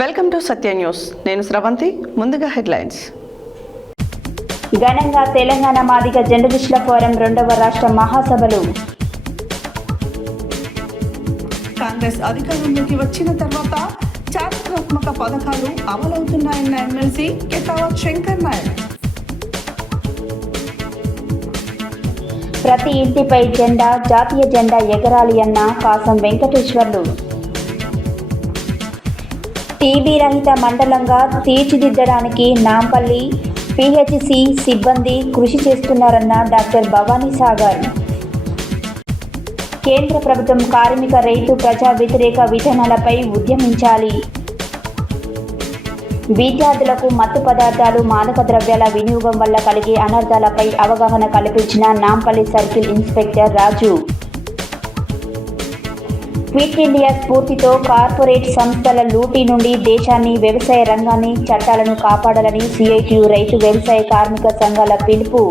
Welcome to Satya news. నేను స్రవంతి. ముందుగా headlines. ఘనంగా తెలంగాణ మాదిగ జర్నలిస్టుల ఫోరం 2వ రాష్ట్ర మహాసభలు. కాంగ్రెస్ అధికారంలోకి వచ్చిన తర్వాత చారిత్రాత్మక పథకాలు అమలవుతున్నాయన్న ఎమ్మెల్సీ కెతావత్ శంకర్ నాయక్. ప్రతి ఇంటిపై జెండా, జాతీయ జెండా ఎగరాలి అన్న కాసం వెంకటేశ్వర్లు. టీబీ రహిత మండలంగా తీర్చిదిద్దడానికి నాంపల్లి పిహెచ్సి సిబ్బంది కృషి చేస్తున్నారన్న డాక్టర్ భవానీ సాగర్. కేంద్ర ప్రభుత్వం కార్మిక, రైతు, ప్రజా వ్యతిరేక విధానాలపై ఉద్యమించాలి. విద్యార్థులకు మత్తు పదార్థాలు, మాదక ద్రవ్యాల వినియోగం వల్ల కలిగే అనర్థాలపై అవగాహన కల్పించిన నాంపల్లి సర్కిల్ ఇన్స్పెక్టర్ రాజు. క్విట్ ఇండియా స్ఫూర్తితో కార్పొరేట్ సంస్థల లూటీ నుండి దేశాన్ని, వ్యవసాయ రంగాన్ని, చట్టాలను కాపాడాలని సిఐటియు రైతు, వ్యవసాయ కార్మిక సంఘాల పిలుపు.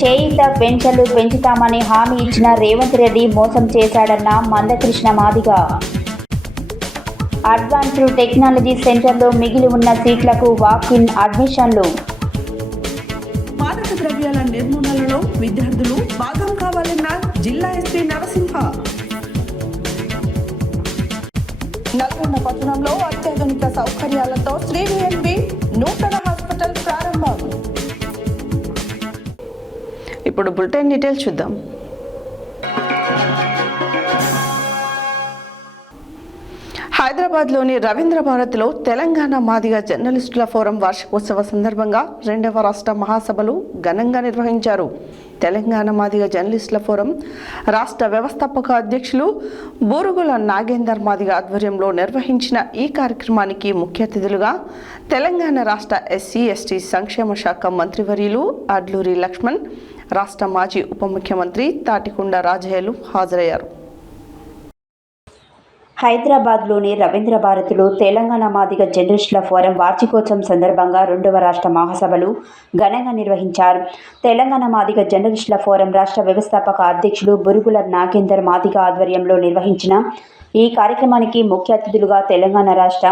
చేయిత పెన్షన్లు పెంచుతామని హామీ ఇచ్చిన రేవంత్ రెడ్డి మోసం చేశాడన్న మందకృష్ణ మాదిగ. అడ్వాన్స్డ్ టెక్నాలజీ సెంటర్లో మిగిలి ఉన్న సీట్లకు వాక్-ఇన్ అడ్మిషన్లు. మాదక ద్రవ్యాల నిర్మూలనలో విద్యార్థులు భాగం కావాలన్న జిల్లా ఎస్పీ నరసింహ. నల్గొండ పట్టణంలో అత్యాధునిక సౌకర్యాలతో శ్రీనిఎన్బి నూతన హాస్పిటల్ ప్రారంభం. ఇప్పుడు బులెటిన్ డీటెయిల్స్ చూద్దాం. హైదరాబాద్లోని రవీంద్ర భారతిలో తెలంగాణ మాదిగ జర్నలిస్టుల ఫోరం వార్షికోత్సవ సందర్భంగా 2వ రాష్ట్ర మహాసభలు ఘనంగా నిర్వహించారు. తెలంగాణ మాదిగ జర్నలిస్టుల ఫోరం రాష్ట్ర వ్యవస్థాపక అధ్యక్షులు బూరుగుల నాగేందర్ మాదిగ ఆధ్వర్యంలో నిర్వహించిన ఈ కార్యక్రమానికి ముఖ్య అతిథులుగా తెలంగాణ రాష్ట్ర ఎస్సీ ఎస్టీ సంక్షేమ శాఖ మంత్రివర్యులు అడ్లూరి లక్ష్మణ్, రాష్ట్ర మాజీ ఉప ముఖ్యమంత్రి తాటికొండ రాజయ్యలు హాజరయ్యారు. హైదరాబాద్లోని రవీంద్ర భారతిలో తెలంగాణ మాదిగ జర్నలిస్టుల ఫోరం వార్షికోత్సవం సందర్భంగా 2వ రాష్ట్ర మహాసభలు ఘనంగా నిర్వహించారు. తెలంగాణ మాదిగ జర్నలిస్టుల ఫోరం రాష్ట్ర వ్యవస్థాపక అధ్యక్షులు బురుగుల నాగేందర్ మాదిగ ఆధ్వర్యంలో నిర్వహించిన ఈ కార్యక్రమానికి ముఖ్య అతిథులుగా తెలంగాణ రాష్ట్ర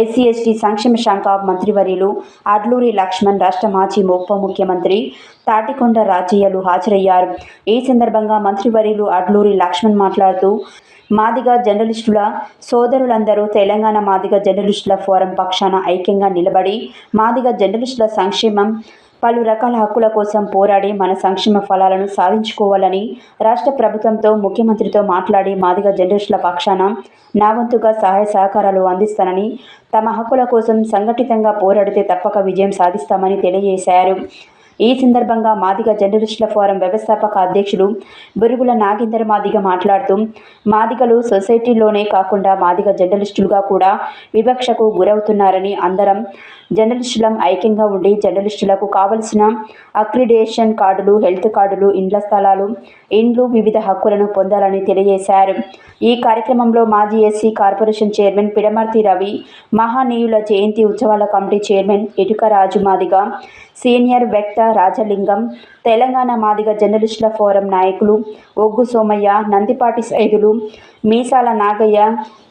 ఎస్సీ ఎస్టీ సంక్షేమ శాఖ మంత్రివర్యులు అడ్లూరి లక్ష్మణ్, రాష్ట్ర మాజీ ఉప ముఖ్యమంత్రి తాటికొండ రాజయ్యలు హాజరయ్యారు. ఈ సందర్భంగా మంత్రివర్యులు అడ్లూరి లక్ష్మణ్ మాట్లాడుతూ, మాదిగ జర్నలిస్టుల సోదరులందరూ తెలంగాణ మాదిగ జర్నలిస్టుల ఫోరం పక్షాన ఐక్యంగా నిలబడి మాదిగ జర్నలిస్టుల సంక్షేమం, పలు రకాల హక్కుల కోసం పోరాడి మన సంక్షేమ ఫలాలను సాధించుకోవాలని రాష్ట్ర ప్రభుత్వంతో, ముఖ్యమంత్రితో మాట్లాడి మాదిగ జర్నలిస్టుల పక్షాన నా వంతుగా సహాయ సహకారాలు అందిస్తానని, తమ హక్కుల కోసం సంఘటితంగా పోరాడితే తప్పక విజయం సాధిస్తామని తెలియజేశారు. ఈ సందర్భంగా మాదిగ జర్నలిస్టుల ఫోరం వ్యవస్థాపక అధ్యక్షులు బురుగుల నాగేందర్ మాదిగ మాట్లాడుతూ, మాదిగలు సొసైటీలోనే కాకుండా మాదిగ జర్నలిస్టులుగా కూడా వివక్షకు గురవుతున్నారని, అందరం జర్నలిస్టులం ఐక్యంగా ఉండి జర్నలిస్టులకు కావలసిన అక్రిడేషన్ కార్డులు, హెల్త్ కార్డులు, ఇండ్ల స్థలాలు, ఇండ్లు, వివిధ హక్కులను పొందాలని తెలియజేశారు. ఈ కార్యక్రమంలో మాజీ SC corporation chairman Pidamarthi Ravi, మహానీయుల జయంతి ఉత్సవాల కమిటీ చైర్మన్ ఇటుక రాజు మాదిగ, సీనియర్ వ్యక్త రాజలింగం, తెలంగాణ మాదిగ జర్నలిస్టుల ఫోరం నాయకులు ఒగ్గు సోమయ్య, నందిపాటి సైదులు, మీసాల నాగయ్య,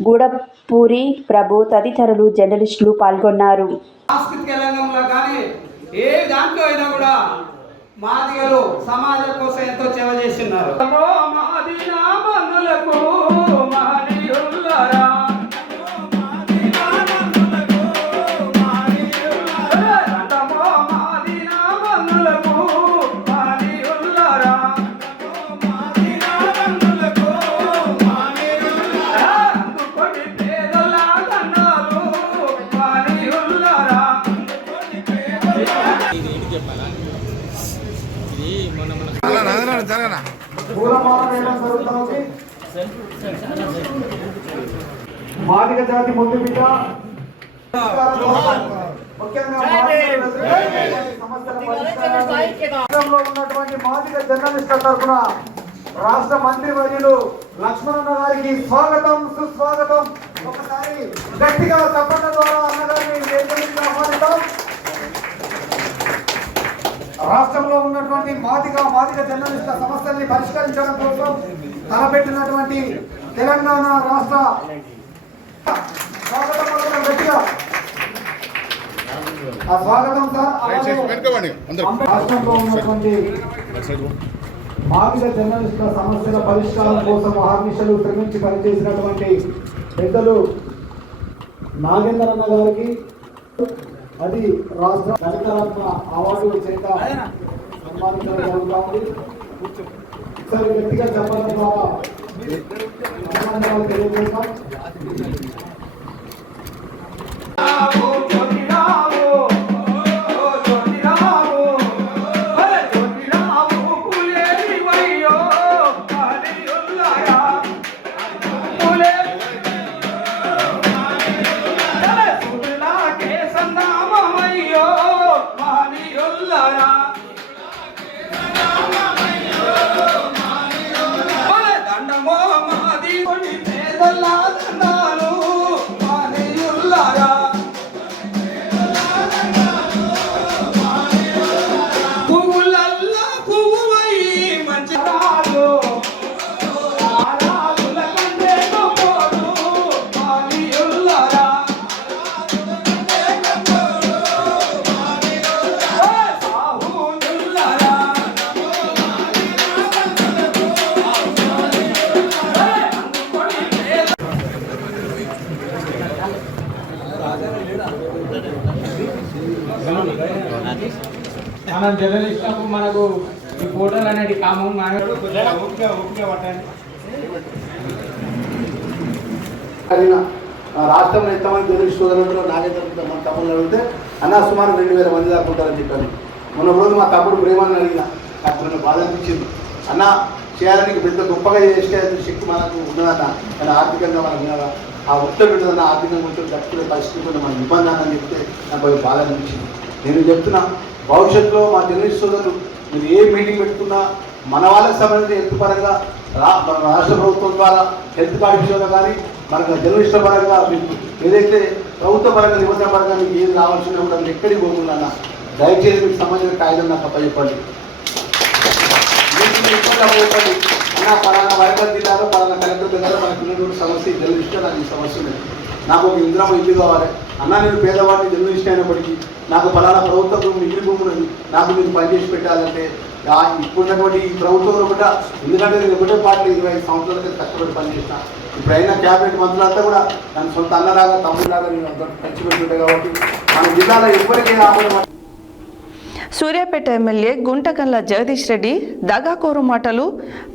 గూడపూరి ప్రభు తదితరులు జర్నలిస్టులు పాల్గొన్నారు. మాదిగలు సమాజం కోసం ఎంతో సేవ చేస్తున్నారు. మాదిగ జాతి ముందు బిడ్డ ముఖ్యంగా ఉన్నటువంటి మాదిగ జర్నలిస్టుల తరఫున రాష్ట్ర మంత్రి వర్యులు లక్ష్మణన్న గారికి స్వాగతం, సుస్వాగతం. ఒకసారి గట్టిగా తప్పట్ల ద్వారా అన్నగారిని ఆహ్వానిద్దాం. రాష్ట్రంలో ఉన్నటువంటి మాదిగ జర్నలిస్టుల సమస్యల్ని పరిష్కరించడం కోసం తలపెట్టినటువంటి తెలంగాణ రాష్ట్ర ఆ స్వాగతం సార్. అలాగే వెనుకబడి అందరూ రాష్ట్రంలో ఉన్నటువంటి మాదిగ జర్నలిస్టుల సమస్యల పరిష్కారం కోసం అహర్నిశలు శ్రమించి పనిచేసినటువంటి పెద్దలు నాగేంద్రన్న గారికి అది రాష్ట్ర దళితరత్న అవార్డు చేత సన్మానించడం జరుగుతూ ఉంది. ఒకసారి వ్యక్తిగత చెప్పడం ద్వారా అభినందనలు తెలియజేస్తాం. మనం జర్నలిస్టులకు మనకు ఈ ఫోటోలు అనేది కామం రాష్ట్రంలో ఎంతమంది జర్నలిస్ట్ సోదరులు నాగేంద్ర మన తమ్ముళ్ళు అడిగితే అన్నా సుమారు 2000 మంది దాకా ఉంటారని చెప్పాను. మొన్న రోజు మా తమ్ముడు ప్రేమని అడిగిన నాకు కొంచెం బాధ అనిపించింది. అన్న చేయాలని పెద్ద గొప్పగా చేసే శక్తి మనకు ఉన్నదన్న, కానీ ఆర్థికంగా మనకు ఆ ఒత్తిడి ఉంటుందన్న, ఆర్థికంగా కొంచెం గట్టిగా పరిస్థితి మన ఇబ్బంది అని చెప్తే నాకు కొంచెం బాధ అనిపించింది. నేను చెప్తున్నా భవిష్యత్తులో మా జర్నలిస్ట్ సోదరులు మీరు ఏ మీటింగ్ పెట్టుకున్నా మన వాళ్ళకి సంబంధించి హెల్త్ పరంగా రాష్ట్ర ప్రభుత్వం ద్వారా హెల్త్ కార్డు విషయంలో కానీ మనకు జర్నలిస్టుల పరంగా ఏదైతే ప్రభుత్వ పరంగా నిబంధన పరంగా మీకు ఏది రావాల్సిన కూడా మీరు ఎక్కడికి పోకుండా దయచేసి మీకు సంబంధించిన కాగితం నాకు అప్పచెప్పండి. చెప్పండి అన్న పలానా వరంగల్ జిల్లాలో పలానా కలెక్టర్ దగ్గర మనకు ఉన్నటువంటి సమస్య జర్నలిస్టు నాకు ఈ సమస్య ఉంది, నాకు ఒక ఇంద్రమ ఇల్లు కావాలి అన్న, నేను పేదవాడిని జర్నలిస్ట్ అయినప్పటికీ నాకు పలానా ప్రభుత్వం మిగిలి భూములని నాకు మీరు పనిచేసి పెట్టాలంటే ఇప్పుడున్నటువంటి ఈ ప్రభుత్వంలో కూడా, ఎందుకంటే నేను ఒకటే పార్టీ 25 సంవత్సరాల క్రితం కష్టపడి పనిచేసిన, ఇప్పుడైనా క్యాబినెట్ మంత్రులంతా కూడా నన్ను సొంత అన్నలాగా తమ్ముళ్ళలాగా నేను ఖర్చు పెట్టుకుంటాను. కాబట్టి మన జిల్లాలో ఎప్పటికీ ఆపడం. సూర్యాపేట ఎమ్మెల్యే గుంటగండ్ల జగదీష్ రెడ్డి దగాకోరు మాటలు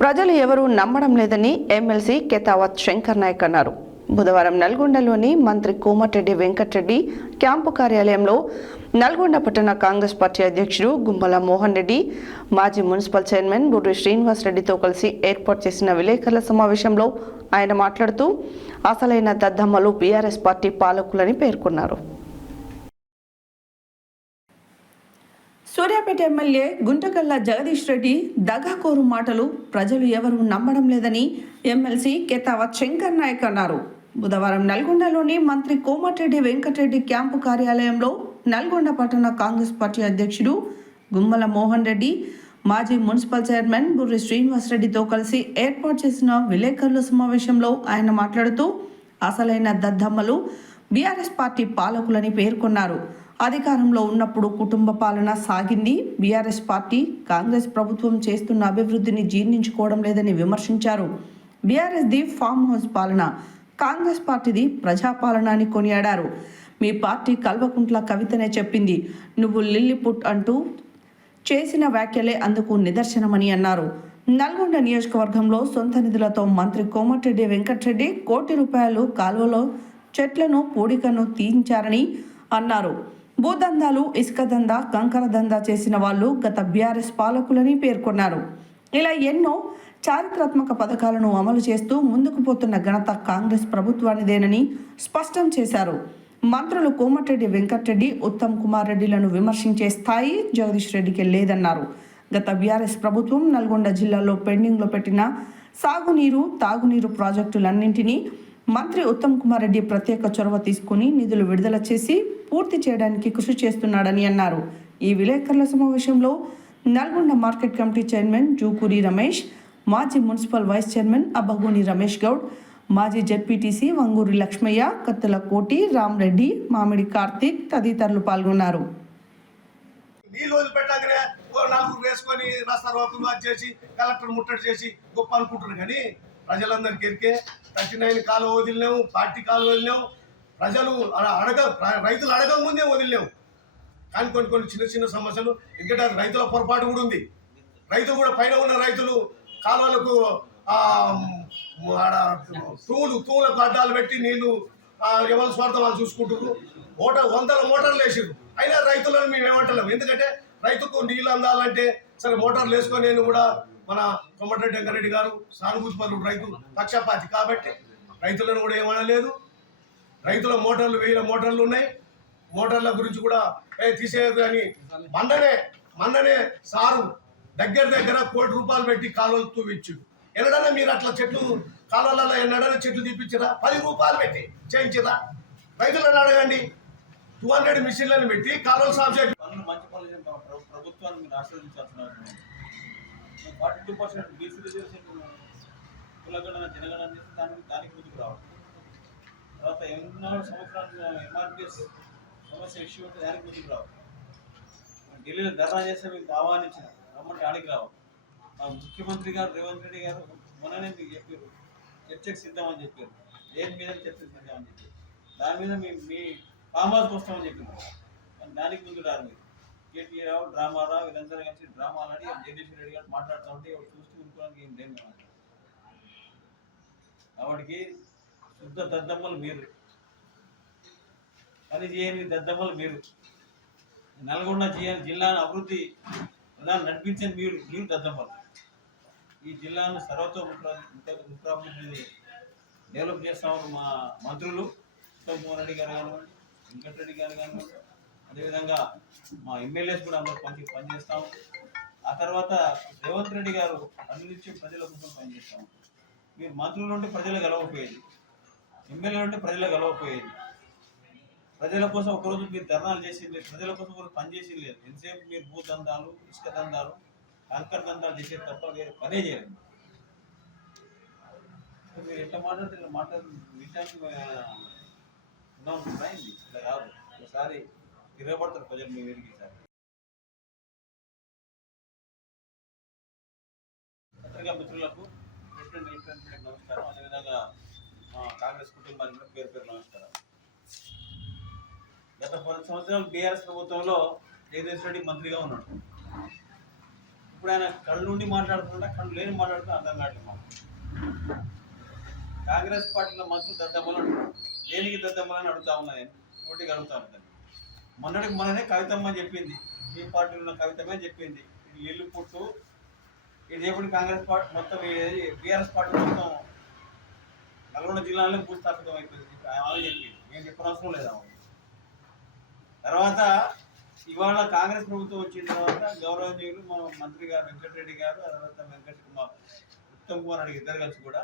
ప్రజలు ఎవరూ నమ్మడం లేదని ఎమ్మెల్సీ కెతావత్ శంకర్ నాయక్ అన్నారు. బుధవారం నల్గొండలోని మంత్రి కోమటిరెడ్డి వెంకటరెడ్డి క్యాంపు కార్యాలయంలో నల్గొండ పట్టణ కాంగ్రెస్ పార్టీ అధ్యక్షుడు గుమ్మల మోహన్ రెడ్డి, మాజీ మున్సిపల్ చైర్మన్ బుర్రి శ్రీనివాస్ రెడ్డితో కలిసి ఏర్పాటు చేసిన విలేకరుల సమావేశంలో ఆయన మాట్లాడుతూ అసలైన దద్దమ్మలు బీఆర్ఎస్ పార్టీ పాలకులని పేర్కొన్నారు. సూర్యాపేట ఎమ్మెల్యే గుంటగండ్ల జగదీష్ రెడ్డి దగాకోరు మాటలు ప్రజలు ఎవరూ నమ్మడం లేదని ఎమ్మెల్సీ కెతావత్ శంకర్ నాయక్ అన్నారు. బుధవారం నల్గొండలోని మంత్రి కోమటిరెడ్డి వెంకటరెడ్డి క్యాంపు కార్యాలయంలో నల్గొండ పట్టణ కాంగ్రెస్ పార్టీ అధ్యక్షుడు గుమ్మల మోహన్ రెడ్డి, మాజీ మున్సిపల్ చైర్మన్ బుర్రి శ్రీనివాస్ రెడ్డితో కలిసి ఏర్పాటు చేసిన విలేకరుల సమావేశంలో ఆయన మాట్లాడుతూ అసలైన దద్దమ్మలు బీఆర్ఎస్ పార్టీ పాలకులని పేర్కొన్నారు. అధికారంలో ఉన్నప్పుడు కుటుంబ పాలన సాగింది. బీఆర్ఎస్ పార్టీ కాంగ్రెస్ ప్రభుత్వం చేస్తున్న అభివృద్ధిని జీర్ణించుకోవడం లేదని విమర్శించారు. బీఆర్ఎస్ది ఫామ్ హౌస్ పాలన, కాంగ్రెస్ పార్టీది ప్రజాపాలన అని కొనియాడారు. మీ పార్టీ కల్వకుంట్ల కవితనే చెప్పింది, నువ్వు లిల్లిపుట్ అంటూ చేసిన వ్యాఖ్యలే అందుకు నిదర్శనమని అన్నారు. నల్గొండ నియోజకవర్గంలో సొంత నిధులతో మంత్రి కోమటిరెడ్డి వెంకటరెడ్డి ₹1 కాలువలో చెట్లను పూడికను తీయించారని అన్నారు. భూదందాలు, ఇసుక దందా, కంకర దందా చేసిన వాళ్ళు గత బీఆర్ఎస్ పాలకులని పేర్కొన్నారు. ఇలా ఎన్నో చారిత్రాత్మక పథకాలను అమలు చేస్తూ ముందుకు పోతున్న ఘనత కాంగ్రెస్ ప్రభుత్వానిదేనని స్పష్టం చేశారు. మంత్రులు కోమటిరెడ్డి వెంకటరెడ్డి, ఉత్తమ్ కుమార్ రెడ్డిలను విమర్శించే స్థాయి జగదీష్ రెడ్డికి లేదన్నారు. గత బీఆర్ఎస్ ప్రభుత్వం నల్గొండ జిల్లాలో పెండింగ్లో పెట్టిన సాగునీరు, తాగునీరు ప్రాజెక్టులన్నింటినీ మంత్రి ఉత్తమ్ కుమార్ రెడ్డి ప్రత్యేక చొరవ తీసుకుని నిధులు విడుదల చేసి పూర్తి చేయడానికి కృషి చేస్తున్నాడని అన్నారు. ఈ విలేకరుల సమావేశంలో Nalgonda market committee chairman Jukuri Ramesh, మాజీ municipal vice chairman Abbagoni Ramesh Goud, మాజీ జెడ్పీటీసీ వంగూరి లక్ష్మయ్య, కత్తెల కోటి, రామరెడ్డి, మామిడి కార్తీక్ తదితరులు పాల్గొన్నారు. నీళ్ళు వదిలిపెట్టగానే ఓ నలుగురు వేసుకొని రాస్తా రోకులు అది చేసి కలెక్టర్ ముట్టడి చేసి గొప్ప అనుకుంటున్నారు. కానీ ప్రజలందరికీ ఎరికే 39 కాలువ వదిలినాము, 40 కాలువ వదిలినాము. ప్రజలు రైతులు అడగక ముందే వదిలినాము. కానీ కొన్ని చిన్న చిన్న సమస్యలు, ఎందుకంటే అది రైతుల పొరపాటు కూడా ఉంది. రైతులు కూడా పైన ఉన్న రైతులు కాలువలకు తూములకు అడ్డాలు పెట్టి నీళ్లు ఎవరి స్వార్థం వాళ్ళు చూసుకుంటున్నారు. వందల మోటార్లు వేసారు, అయినా రైతులను మేము ఏమంటలేము. ఎందుకంటే రైతుకు నీళ్ళు అందాలంటే సరే మోటార్లు వేసుకొని నేను కూడా మన కోమటిరెడ్డి వెంకరెడ్డి గారు సానుభూతిపరుడు, రైతు పక్షపాతి కాబట్టి రైతులను కూడా ఏమనలేదు. రైతుల మోటార్లు 1000 మోటార్లు ఉన్నాయి. మోటార్ల గురించి కూడా తీసేయదు. కానీ మొన్ననే సారు దగ్గర 1 కోటి రూపాయలు పెట్టి కాలువలు తూవిచ్చాడు. ఎన్నడన్నా మీరు అట్లా చెట్లు కాలువలలో ఎన్నడన్నా చెట్లు తీపిచ్చిరా? 10 రూపాయలు పెట్టి చేయించిరా? రైతులను అడగండి. 200 మిషన్లను పెట్టి కాలువలు సాగు చేయండి. మంచి పనులు ప్రభుత్వాన్ని మీరు ఆశీర్వదించాల్సిన 42% బీసీ రిజర్వేషన్ కులగణన జనగణన చేసి దానికి ముందుకు రావాలి. తర్వాత 8 సంవత్సరాలు ఎంఆర్పిఎస్ సమస్య ఇష్యూ ఉంటే దానికి ముందుకు రావాలి. ఢిల్లీలో ధర్నా చేస్తే మీకు ఆహ్వానించిన రమ్మంటే ఆడికి రావాలి. మా ముఖ్యమంత్రి గారు రేవంత్ రెడ్డి గారు మొన్ననే మీకు చెప్పారు, చర్చకు సిద్ధమని చెప్పారు. దేని మీద చర్చకు సిద్ధమని చెప్పారు. దాని మీద మీ ఫామ్ హౌస్కి వస్తామని చెప్పారు. కానీ దానికి ముందు రారు మీరు. కేటీఆర్ రావు, డ్రామారావు, వీళ్ళందరూ కలిసి డ్రామాలు ఆడి జగదీశ్వర రెడ్డి గారు మాట్లాడుతూ ఉంటే చూస్తూ ఉంటుకోవడానికి ఏం లేదు. కాబట్టి శుద్ధ దద్దమ్మలు మీరు, పని చేయని దద్దమ్మలు మీరు. నల్గొండ జిల్లాను అభివృద్ధి ప్రధాని నడిపించని మీరు దద్దమ్మలు. ఈ జిల్లాను సర్వతోముఖాభివృద్ధిని డెవలప్ చేస్తామని మా మంత్రులు ఉత్తమ్ కుమార్ రెడ్డి గారు కానివ్వండి, వెంకటరెడ్డి గారు కానివ్వండి, అదేవిధంగా మా ఎమ్మెల్యేస్ కూడా అందరూ పనిచేస్తాము. ఆ తర్వాత రేవంత్ రెడ్డి గారు అన్నింటి ప్రజల కోసం పనిచేస్తాము. మీరు మంత్రులు ఉంటే ప్రజలు గెలవకపోయేది, ఎమ్మెల్యేలు ఉంటే ప్రజలు గెలవకపోయేది. ప్రజల కోసం ఒకరోజు మీరు ధర్నాలు చేసింది, ప్రజల కోసం ఒకరోజు పనిచేసి లేదు. ఎంతసేపు మీరు భూ దందాలు, ఇసుక దందాలు, కంకర్ దందాలు చేసేది తప్ప వేరే పనే చేయలేదు. మీరు ఎట్లా మాట్లాడితే విషయానికి ఉన్నాయింది. ఇట్లా కాదు, ఒకసారి తిరగబడతారు ప్రజలు మీ వీరికి. సార్ పత్రికా మిత్రులకు, ప్రెసిడెంట్ ఎలక్ట్రానిక్ నమస్కారం. అదేవిధంగా మా కాంగ్రెస్ కుటుంబానికి కూడా పేరు నమస్కారం. గత 10 సంవత్సరాలు బీఆర్ఎస్ ప్రభుత్వంలో జగదీశ్వర రెడ్డి మంత్రిగా ఉన్నాడు. ఇప్పుడు ఆయన కళ్ళు నుండి మాట్లాడుతుంటే కళ్ళు లేని మాట్లాడుతూ అర్థం కావట్లేదు. కాంగ్రెస్ పార్టీలో మంత్రులు దద్దమ్మలు అంటున్నారు. దేనికి దద్దమ్మలని అడుగుతా ఉన్నా, నేను పోటీగా అడుగుతా ఉంటాను. మొన్ననే కవితమ్మ చెప్పింది, ఈ పార్టీలో ఉన్న కవితమే చెప్పింది, ఇది ఇల్లు పుట్టు, ఇది ఎప్పుడు కాంగ్రెస్ పార్టీ మొత్తం బీఆర్ఎస్ పార్టీ మొత్తం నల్గొండ జిల్లాలో భూస్థాపితం అయిపోయింది. ఆమె చెప్పింది, నేను చెప్పనవసరం లేదా. తర్వాత ఇవాళ కాంగ్రెస్ ప్రభుత్వం వచ్చిన తర్వాత గౌరవనీయులు మా మంత్రి గారు వెంకటరెడ్డి గారు, తర్వాత ఉత్తమ్ కుమార్ రెడ్డి ఇద్దరు కలిసి కూడా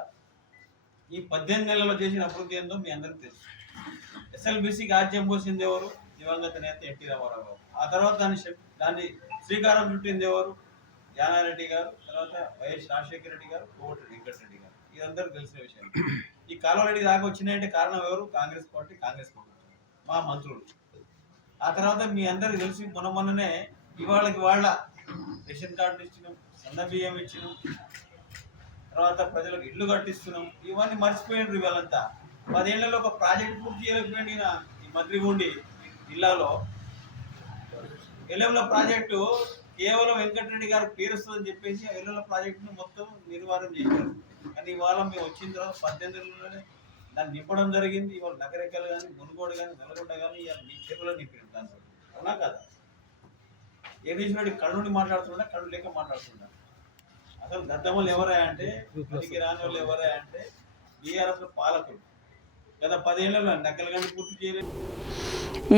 ఈ 18 నెలల్లో చేసిన అభివృద్ధి ఏందో మీ అందరికీ తెలుసు. ఎస్ఎల్బీసీకి ఆజ్యం పోసింది ఎవరు? దివంగత నేత ఎన్టీ రామారావు గారు. ఆ తర్వాత దాన్ని శ్రీకారం చుట్టింది ఎవరు? జానారెడ్డి గారు, తర్వాత వైఎస్ రాజశేఖర రెడ్డి గారు, కోమటిరెడ్డి వెంకటరెడ్డి గారు. ఇదందరూ తెలిసిన విషయం. ఈ కాలువరెడ్డి దాకా వచ్చినాయంటే కారణం ఎవరు? కాంగ్రెస్ పార్టీ, కాంగ్రెస్ ప్రభుత్వం, మా మంత్రులు. ఆ తర్వాత మీ అందరికి తెలిసి మొన్ననే వాళ్ళ రేషన్ కార్డులు ఇచ్చినాం, సన్న బియ్యం ఇచ్చినాం, తర్వాత ప్రజలకు ఇల్లు కట్టిస్తున్నాం. ఇవన్నీ మర్చిపోయినారు. ఇవాళంతా 10 ఏళ్లలో ఒక ప్రాజెక్ట్ పూర్తి చేయలేకపోయిన ఈ మంత్రి ఉండి జిల్లాలో ఎల్లంల ప్రాజెక్టు కేవలం వెంకటరెడ్డి గారు పేరుస్తుందని చెప్పేసి ఎల్లంల ప్రాజెక్టును మొత్తం నిర్వహణ చేశారు. కానీ ఇవాళ మేము వచ్చిన తర్వాత 18 ఏళ్ళలోనే దాన్ని నింపడం జరిగింది. ఇవాళ నగరెక్కలు కానీ, మునుగోడు కానీ, నల్గొండ కానీ ఇవాళ మీ చేతుల్లో నింపారు. దాంతో అవునా కదా? జగదీశ్వర కళ్ళు నుండి మాట్లాడుతుంటా, కళ్ళు లేక మాట్లాడుతుంటా. అసలు దద్దమ్మలు ఎవరా అంటే, పనికి రాని వాళ్ళు ఎవరా అంటే బీఆర్ఎస్ పాలకులు. గత 10 ఏళ్లలో నక్కలు కానీ పూర్తి చేయలేదు.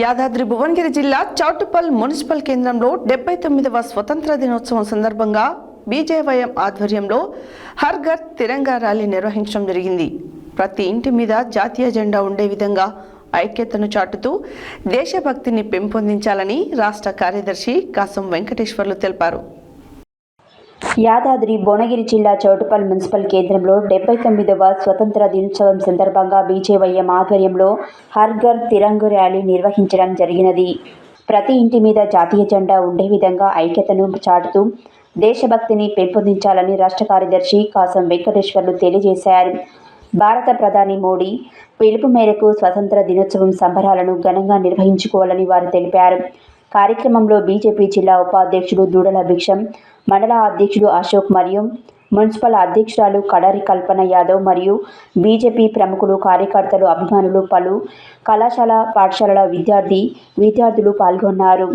యాదాద్రి భువనగిరి జిల్లా చౌటుప్పల్ మున్సిపల్ కేంద్రంలో 79వ స్వతంత్ర దినోత్సవం సందర్భంగా బీజేవైఎం ఆధ్వర్యంలో హర్ ఘర్ తిరంగా ర్యాలీ నిర్వహించడం జరిగింది. ప్రతి ఇంటి మీద జాతీయ జెండా ఉండే విధంగా ఐక్యతను చాటుతూ దేశభక్తిని పెంపొందించాలని రాష్ట్ర కార్యదర్శి కాసం వెంకటేశ్వర్లు తెలిపారు. యాదాద్రి భువనగిరి జిల్లా చౌటుప్పల్ మున్సిపల్ కేంద్రంలో 79వ స్వతంత్ర దినోత్సవం సందర్భంగా బీజేవైఎం ఆధ్వర్యంలో హర్ ఘర్ తిరంగా ర్యాలీ నిర్వహించడం జరిగినది. ప్రతి ఇంటి మీద జాతీయ జెండా ఉండే విధంగా ఐక్యతను చాటుతూ దేశభక్తిని పెంపొందించాలని రాష్ట్ర కార్యదర్శి కాసం వెంకటేశ్వర్లు తెలియజేశారు. భారత ప్రధాని మోడీ పిలుపు మేరకు స్వతంత్ర దినోత్సవం సంబరాలను ఘనంగా నిర్వహించుకోవాలని వారు తెలిపారు. కార్యక్రమంలో బీజేపీ జిల్లా ఉపాధ్యక్షుడు దూడల భిక్షం, మండల అధ్యక్షుడు అశోక్ మరియు మున్సిపల్ అధ్యక్షురాలు కడారి కల్పన యాదవ్ మరియు బీజేపీ ప్రముఖులు, కార్యకర్తలు, అభిమానులు, పలు కళాశాల పాఠశాలల విద్యార్థులు పాల్గొన్నారు.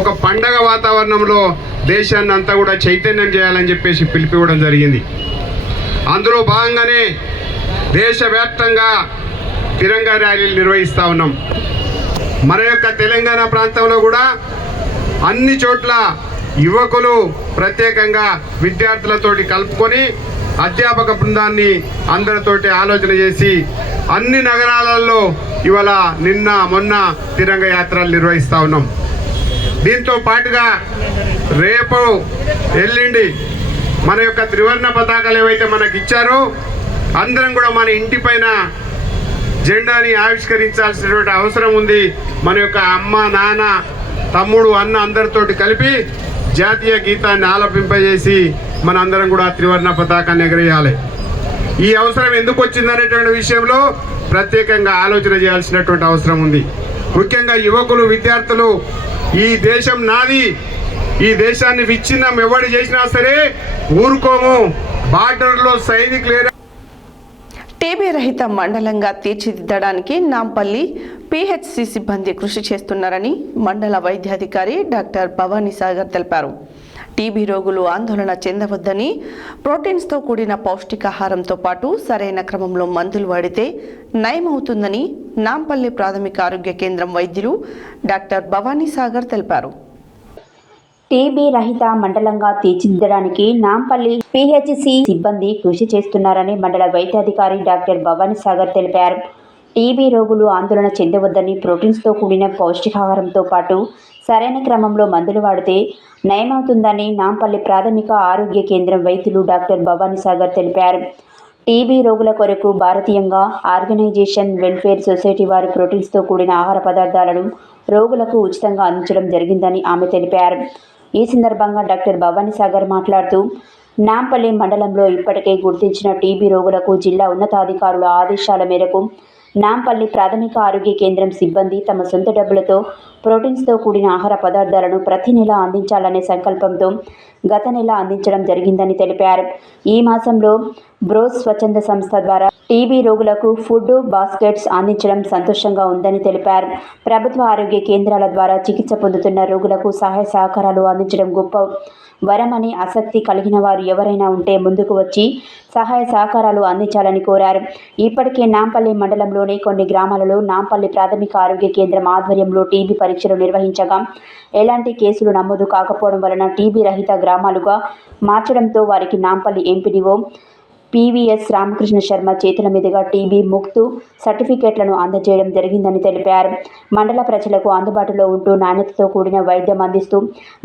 ఒక పండగ వాతావరణంలో దేశాన్ని అంతా కూడా చైతన్యం చేయాలని చెప్పేసి పిలిపివ్వడం జరిగింది. అందులో భాగంగానే దేశవ్యాప్తంగా తిరంగా ర్యాలీలు నిర్వహిస్తూ ఉన్నాం. మన యొక్క తెలంగాణ ప్రాంతంలో కూడా అన్ని చోట్ల యువకులు ప్రత్యేకంగా విద్యార్థులతోటి కలుపుకొని అధ్యాపక బృందాన్ని అందరితోటి ఆలోచన చేసి అన్ని నగరాలలో ఇవాళ నిన్న మొన్న తిరంగ యాత్రలు నిర్వహిస్తూ ఉన్నాం. దీంతో పాటుగా రేపు ఎల్లుండి మన యొక్క త్రివర్ణ పతాకాలు ఏవైతే మనకి ఇచ్చారో అందరం కూడా మన ఇంటి పైన జెండాని ఆవిష్కరించాల్సినటువంటి అవసరం ఉంది. మన యొక్క అమ్మ, నాన్న, తమ్ముడు, అన్న అందరితోటి కలిపి జాతీయ గీతాన్ని ఆలపింపజేసి మన అందరం కూడా త్రివర్ణ పతాకాన్ని ఎగరేయాలి. ఈ అవసరం ఎందుకు వచ్చిందనేటువంటి విషయంలో ప్రత్యేకంగా ఆలోచన చేయాల్సినటువంటి అవసరం ఉంది. ముఖ్యంగా యువకులు, విద్యార్థులు ఈ దేశం నాది, ఈ దేశాన్ని విచ్ఛిన్నం ఎవడు చేసినా సరే ఊరుకోము, బార్డర్లో సైనికులు. టీబీ రహిత మండలంగా తీర్చిదిద్దడానికి నాంపల్లి పిహెచ్సి సిబ్బంది కృషి చేస్తున్నారని మండల వైద్యాధికారి డాక్టర్ భవానీ సాగర్ తెలిపారు. టీబీ రోగులు ఆందోళన చెందవద్దని, ప్రోటీన్స్తో కూడిన పౌష్టికాహారంతో పాటు సరైన క్రమంలో మందులు వాడితే నయమవుతుందని నాంపల్లి ప్రాథమిక ఆరోగ్య కేంద్రం వైద్యులు డాక్టర్ భవానీ సాగర్ తెలిపారు. టీబీ రహిత మండలంగా తీర్చిదిద్దడానికి నాంపల్లి పిహెచ్సి సిబ్బంది కృషి చేస్తున్నారని మండల వైద్యాధికారి డాక్టర్ భవానీ సాగర్ తెలిపారు. టీబీ రోగులు ఆందోళన చెందవద్దని, ప్రోటీన్స్తో కూడిన పౌష్టికాహారంతో పాటు సరైన క్రమంలో మందులు వాడితే నయమవుతుందని నాంపల్లి ప్రాథమిక ఆరోగ్య కేంద్రం వైద్యులు డాక్టర్ భవానీ సాగర్ తెలిపారు. టీబీ రోగుల కొరకు భారతీయంగా ఆర్గనైజేషన్ వెల్ఫేర్ సొసైటీ వారి ప్రోటీన్స్తో కూడిన ఆహార పదార్థాలను రోగులకు ఉచితంగా అందించడం జరిగిందని ఆమె తెలిపారు. ఈ సందర్భంగా డాక్టర్ భవానీ సాగర్ మాట్లాడుతూ, నాంపల్లి మండలంలో ఇప్పటికే గుర్తించిన టీబీ రోగులకు జిల్లా ఉన్నతాధికారుల ఆదేశాల మేరకు నాంపల్లి ప్రాథమిక ఆరోగ్య కేంద్రం సిబ్బంది తమ సొంత డబ్బులతో ప్రోటీన్స్తో కూడిన ఆహార పదార్థాలను ప్రతి నెల అందించాలనే సంకల్పంతో గత నెల అందించడం జరిగిందని తెలిపారు. ఈ మాసంలో బ్రోస్ స్వచ్ఛంద సంస్థ ద్వారా టీబీ రోగులకు ఫుడ్ బాస్కెట్స్ అందించడం సంతోషంగా ఉందని తెలిపారు. ప్రభుత్వ ఆరోగ్య కేంద్రాల ద్వారా చికిత్స పొందుతున్న రోగులకు సహాయ సహకారాలు అందించడం గొప్ప వరమని, ఆసక్తి కలిగిన వారు ఎవరైనా ఉంటే ముందుకు వచ్చి సహాయ సహకారాలు అందించాలని కోరారు. ఇప్పటికే నాంపల్లి మండలంలోని కొన్ని గ్రామాలలో నాంపల్లి ప్రాథమిక ఆరోగ్య కేంద్రం ఆధ్వర్యంలో టీబీ పరీక్షలు నిర్వహించగా ఎలాంటి కేసులు నమోదు కాకపోవడం వలన టీబీ రహిత గ్రామాలుగా మార్చడంతో వారికి నాంపల్లి ఎంపీడీఓ PVS రామకృష్ణ శర్మ చేతుల మీదుగా టీబీ ముక్తు సర్టిఫికేట్లను అందజేయడం జరిగిందని తెలిపారు. మండల ప్రజలకు అందుబాటులో ఉంటూ నాణ్యతతో కూడిన వైద్యం అందిస్తూ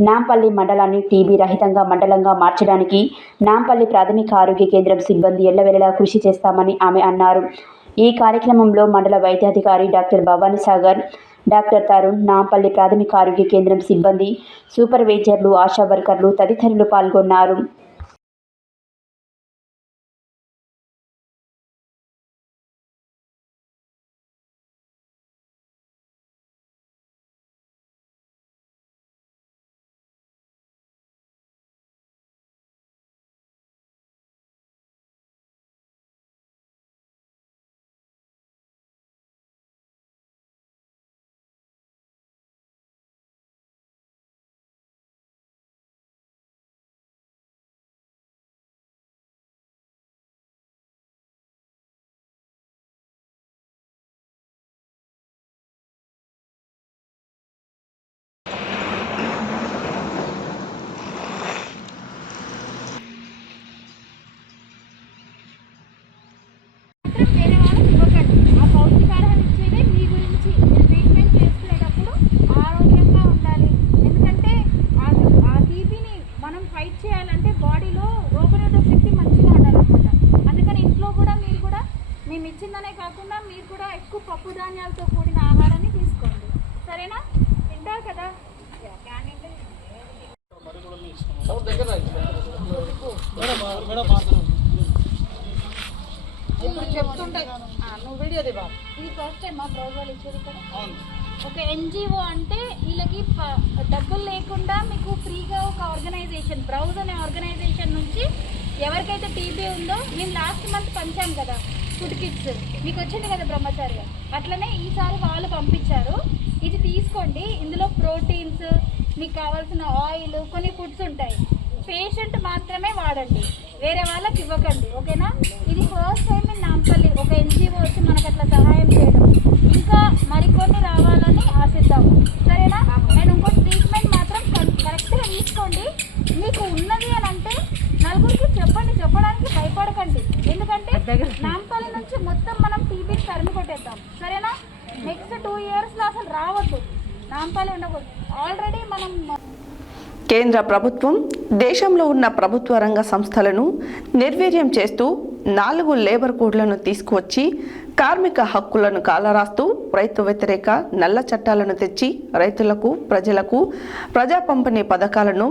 నాంపల్లి మండలాన్ని టీబీ రహితంగా మండలంగా మార్చడానికి నాంపల్లి ప్రాథమిక ఆరోగ్య కేంద్రం సిబ్బంది ఎల్లవేళలా కృషి చేస్తామని ఆమె అన్నారు. ఈ కార్యక్రమంలో మండల వైద్యాధికారి డాక్టర్ భవానీ సాగర్, డాక్టర్ తరుణ్, నాంపల్లి ప్రాథమిక ఆరోగ్య కేంద్రం సిబ్బంది, సూపర్వైజర్లు, ఆశా వర్కర్లు తదితరులు పాల్గొన్నారు. వేరే వాళ్ళకి ఇవ్వకండి. ఆ పౌష్టికాహారం ఇచ్చేదే మీ గురించి. మీరు ట్రీట్మెంట్ చేసుకునేటప్పుడు ఆరోగ్యంగా ఉండాలి. ఎందుకంటే ఆ టీబీని మనం ఫైట్ చేయాలంటే బాడీలో రోగనిరోధక శక్తి మంచిగా ఉండాలన్నమాట. అందుకని ఇంట్లో కూడా మీరు కూడా మేము ఇచ్చిందనే కాకుండా మీరు కూడా ఎక్కువ పప్పు ధాన్యాలతో కూడిన ఆహారాన్ని తీసుకోండి. సరేనా? తింటారు కదా. ఇప్పుడు చెప్తుంటే నువ్వు వీడియో దివా. ఇది ఫస్ట్ టైం మా బ్రౌజ్ వాళ్ళు ఇచ్చేది ఇక్కడ. ఒక NGO అంటే వీళ్ళకి డబ్బులు లేకుండా మీకు ఫ్రీగా ఒక ఆర్గనైజేషన్, బ్రౌజ్ అనే ఆర్గనైజేషన్ నుంచి ఎవరికైతే టీబీ ఉందో మేము లాస్ట్ మంత్ పంచాం కదా ఫుడ్ కిట్స్, మీకు వచ్చింది కదా బ్రహ్మచారి. అట్లనే ఈసారి వాళ్ళు పంపించారు. ఇది తీసుకోండి. ఇందులో ప్రోటీన్స్, మీకు కావాల్సిన ఆయిల్, కొన్ని ఫుడ్స్ ఉంటాయి. పేషెంట్ మాత్రమే వాడండి, వేరే వాళ్ళకి ఇవ్వకండి. ఓకేనా? ఇది ఫస్ట్ టైం ఇన్ నాంపల్లి ఒక NGO వచ్చి మనకు అట్లా సహాయం చేయడం. ఇంకా మరికొన్ని రావాలని ఆశిద్దాము. సరేనా? నేను ఇంకోటి ట్రీట్మెంట్ మాత్రం కరెక్ట్గా తీసుకోండి. మీకు ఉన్నది అని అంటే నలుగురికి చెప్పండి, చెప్పడానికి భయపడకండి. ఎందుకంటే నాంపల్లి నుంచి మొత్తం మనం టీబీ తరిమి కొట్టేద్దాం. సరేనా? నెక్స్ట్ 2 yearsలో అసలు రావద్దు, నాంపల్లి ఉండకూడదు. ఆల్రెడీ మనం కేంద్ర ప్రభుత్వం దేశంలో ఉన్న ప్రభుత్వ రంగ సంస్థలను నిర్వీర్యం చేస్తూ 4 లేబర్ కోడ్లను తీసుకువచ్చి కార్మిక హక్కులను కాలరాస్తూ రైతు వ్యతిరేక నల్ల చట్టాలను తెచ్చి రైతులకు, ప్రజలకు ప్రజా పంపిణీ పథకాలను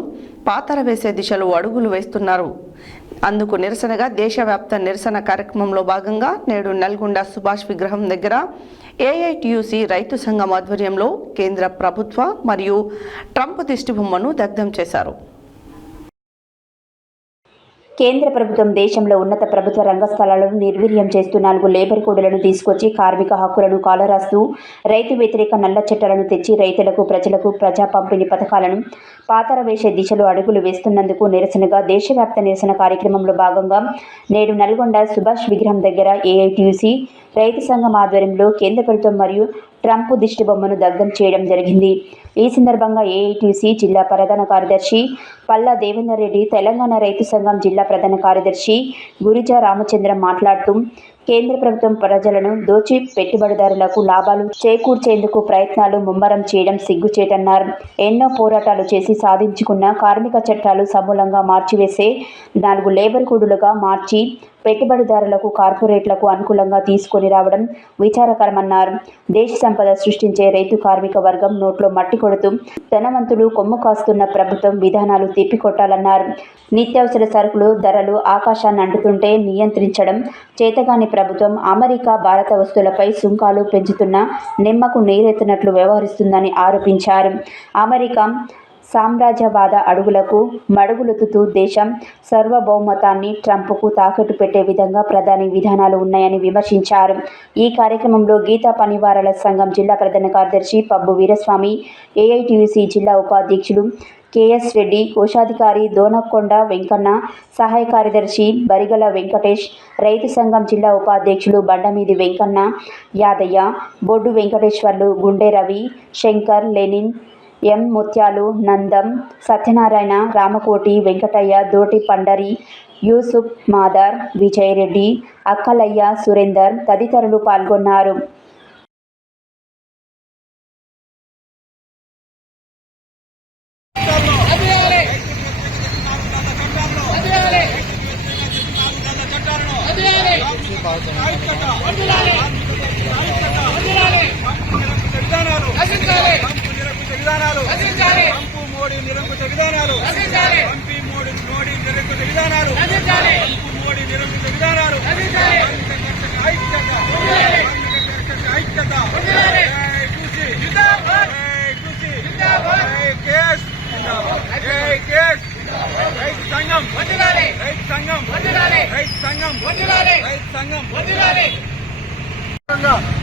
పాతరవేసే దిశలో అడుగులు వేస్తున్నారు. అందుకు నిరసనగా దేశవ్యాప్త నిరసన కార్యక్రమంలో భాగంగా నేడు నల్గొండ సుభాష్ విగ్రహం దగ్గర AITUC రైతు సంఘం ఆధ్వర్యంలో కేంద్ర ప్రభుత్వ మరియు ట్రంప్ దిష్టిబొమ్మను దగ్ధం చేశారు. కేంద్ర ప్రభుత్వం దేశంలో ఉన్నత ప్రభుత్వ రంగ స్థలాలను నిర్వీర్యం చేస్తూ 4 లేబర్ కోడ్లను తీసుకొచ్చి కార్మిక హక్కులను కాలరాస్తూ రైతు వ్యతిరేక నల్ల చట్టాలను తెచ్చి రైతులకు, ప్రజలకు ప్రజా పంపిణీ పథకాలను పాతరవేసే దిశలో అడుగులు వేస్తున్నందుకు నిరసనగా దేశవ్యాప్త నిరసన కార్యక్రమంలో భాగంగా నేడు నల్గొండ సుభాష్ విగ్రహం దగ్గర AITUC రైతు సంఘం ఆధ్వర్యంలో కేంద్ర ప్రభుత్వం మరియు ట్రంప్ దిష్టిబొమ్మను దగ్ధం చేయడం జరిగింది. ఈ సందర్భంగా AITUC జిల్లా ప్రధాన కార్యదర్శి పల్లా దేవేందర్ రెడ్డి, తెలంగాణ రైతు సంఘం జిల్లా ప్రధాన కార్యదర్శి గురిజా రామచంద్రం మాట్లాడుతూ కేంద్ర ప్రభుత్వం ప్రజలను దోచి పెట్టుబడిదారులకు లాభాలు చేకూర్చేందుకు ప్రయత్నాలు ముమ్మరం చేయడం సిగ్గుచేటన్నారు. ఎన్నో పోరాటాలు చేసి సాధించుకున్న కార్మిక చట్టాలు సమూలంగా మార్చివేసే 4 లేబర్ కోడ్లుగా మార్చి పెట్టుబడిదారులకు, కార్పొరేట్లకు అనుకూలంగా తీసుకొని రావడం విచారకరమన్నారు. దేశ సంపద సృష్టించే రైతు కార్మిక వర్గం నోట్లో మట్టి కొడుతూ ధనవంతులు కొమ్ము కాస్తున్న ప్రభుత్వం విధానాలు తిప్పికొట్టాలన్నారు. నిత్యావసర సరుకులు ధరలు ఆకాశాన్ని అంటుతుంటే నియంత్రించడం చేతగాని ప్రభుత్వం అమెరికా, భారత వస్తువులపై సుంకాలు పెంచుతున్న నిమ్మకు నీరెత్తినట్లు వ్యవహరిస్తుందని ఆరోపించారు. అమెరికా సామ్రాజ్యవాద అడుగులకు మడుగులొత్తుతూ దేశం సార్వభౌమత్వాన్ని ట్రంప్కు తాకట్టు పెట్టే విధంగా ప్రధాని విధానాలు ఉన్నాయని విమర్శించారు. ఈ కార్యక్రమంలో గీతా పనివారల సంఘం జిల్లా ప్రధాన కార్యదర్శి పబ్బు వీరస్వామి, ఏఐటీయూసీ జిల్లా ఉపాధ్యక్షులు కేఎస్ రెడ్డి, కోశాధికారి దోనకొండ వెంకన్న, సహాయ కార్యదర్శి బరిగల వెంకటేష్, రైతు సంఘం జిల్లా ఉపాధ్యక్షులు బండమీది వెంకన్న, యాదయ్య, బొడ్డు వెంకటేశ్వర్లు, గుండె రవి, శంకర్, లెనిన్, ఎం ముత్యాలు, నందం, సత్యనారాయణ, రామకోటి, వెంకటయ్య, దోటి పండరి, యూసుఫ్, మాదార్, విజయరెడ్డి, అక్కలయ్య, సురేందర్ తదితరులు పాల్గొన్నారు. మోడీ నిరంకుశ విధానాలు మోడీ నిరంకుశ విధానాలు మోడీ నిరంకుశ విధానాలు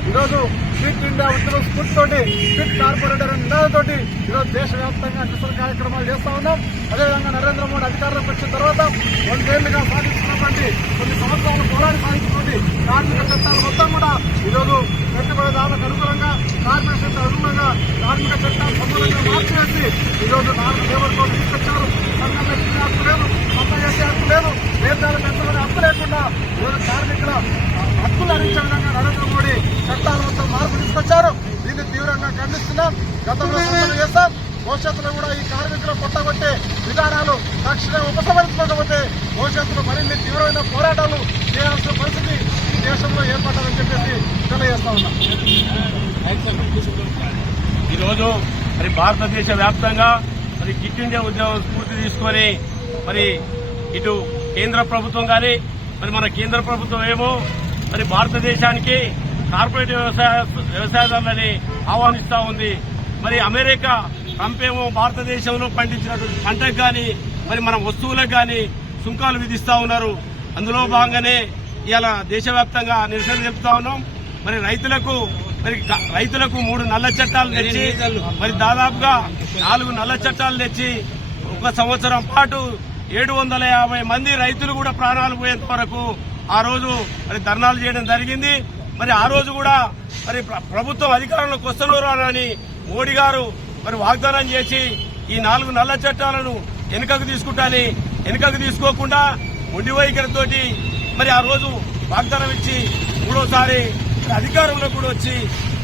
ఈరోజు ఫిట్ ఇండియా ఉద్యమ స్ఫూర్తితోటి ఫిట్ కార్పొరేటర్ నినాదంతో ఈరోజు దేశవ్యాప్తంగా నిరసన కార్యక్రమాలు చేస్తా ఉన్నాం. అదేవిధంగా నరేంద్ర మోడీ అధికారంలోకి వచ్చిన తర్వాత 2 ఏళ్లుగా సాధిస్తున్నటువంటి కొన్ని సంవత్సరాలు పోరాడి సాధించినటువంటి కార్మిక చట్టాలు మొత్తం కూడా ఈరోజు పెట్టుబడిదారులకు అనుకూలంగా కార్పొరేషన్ అనుగుణంగా కార్మిక చట్టాలు సమూలంగా మార్చివేసి ఈరోజు 4 లేబర్ కోడ్లు తీసుకొచ్చారు. సంఘం వ్యక్తి హక్కు లేదు, సొంత చేసే హక్కు లేదు, వేతనాలు పెంచుకునే హక్కు లేకుండా ఈరోజు కార్మికుల హక్కులు అందించే విధంగా నరేంద్ర మోడీ చట్టాలు మొత్తం మార్పు తీసుకొచ్చారు. దీన్ని తీవ్రంగా ఖండిస్తున్నాం. గతంలో సూచనలు చేస్తాం. భవిష్యత్తులో కూడా ఈ కార్మికులు కొట్టగొట్టే విధానాలు తక్షణం ఉపసంహరించుకోకపోతే భవిష్యత్తులో మరిన్ని తీవ్రమైన పోరాటాలు చేయాల్సిన పరిస్థితి ఈ దేశంలో ఏర్పడాలని చెప్పేసి తెలియజేస్తా ఉన్నాం. ఈరోజు మరి భారతదేశ వ్యాప్తంగా మరి ఫిట్ ఇండియా ఉద్యమం స్ఫూర్తి తీసుకొని మరి ఇటు కేంద్ర ప్రభుత్వం కానీ మరి మన కేంద్ర ప్రభుత్వం ఏమో మరి భారతదేశానికి కార్పొరేట్ వ్యవసాయదారులని ఆహ్వానిస్తూ ఉంది. మరి అమెరికా ట్రంప్ ఏమో భారతదేశంలో పండించిన పంటకు కానీ మరి మన వస్తువులకు కానీ సుంకాలు విధిస్తా ఉన్నారు. అందులో భాగంగానే ఇవాళ దేశవ్యాప్తంగా నిరసన తెలుపుతా ఉన్నాం. మరి రైతులకు 3 నల్ల చట్టాలు తెచ్చి మరి దాదాపుగా 4 నల్ల చట్టాలు తెచ్చి 1 సంవత్సరం పాటు 750 మంది రైతులు కూడా ప్రాణాలు పోయేంత వరకు ఆ రోజు మరి ధర్నాలు చేయడం జరిగింది. మరి ఆ రోజు కూడా మరి ప్రభుత్వం అధికారంలోకి వస్తున్నారు అని మోడీ గారు మరి వాగ్దానం చేసి ఈ 4 నల్ల చట్టాలను వెనుకకు తీసుకోకుండా మొండి వైఖరితోటి మరి ఆ రోజు వాగ్దానం ఇచ్చి 3వసారి అధికారంలో కూడా వచ్చి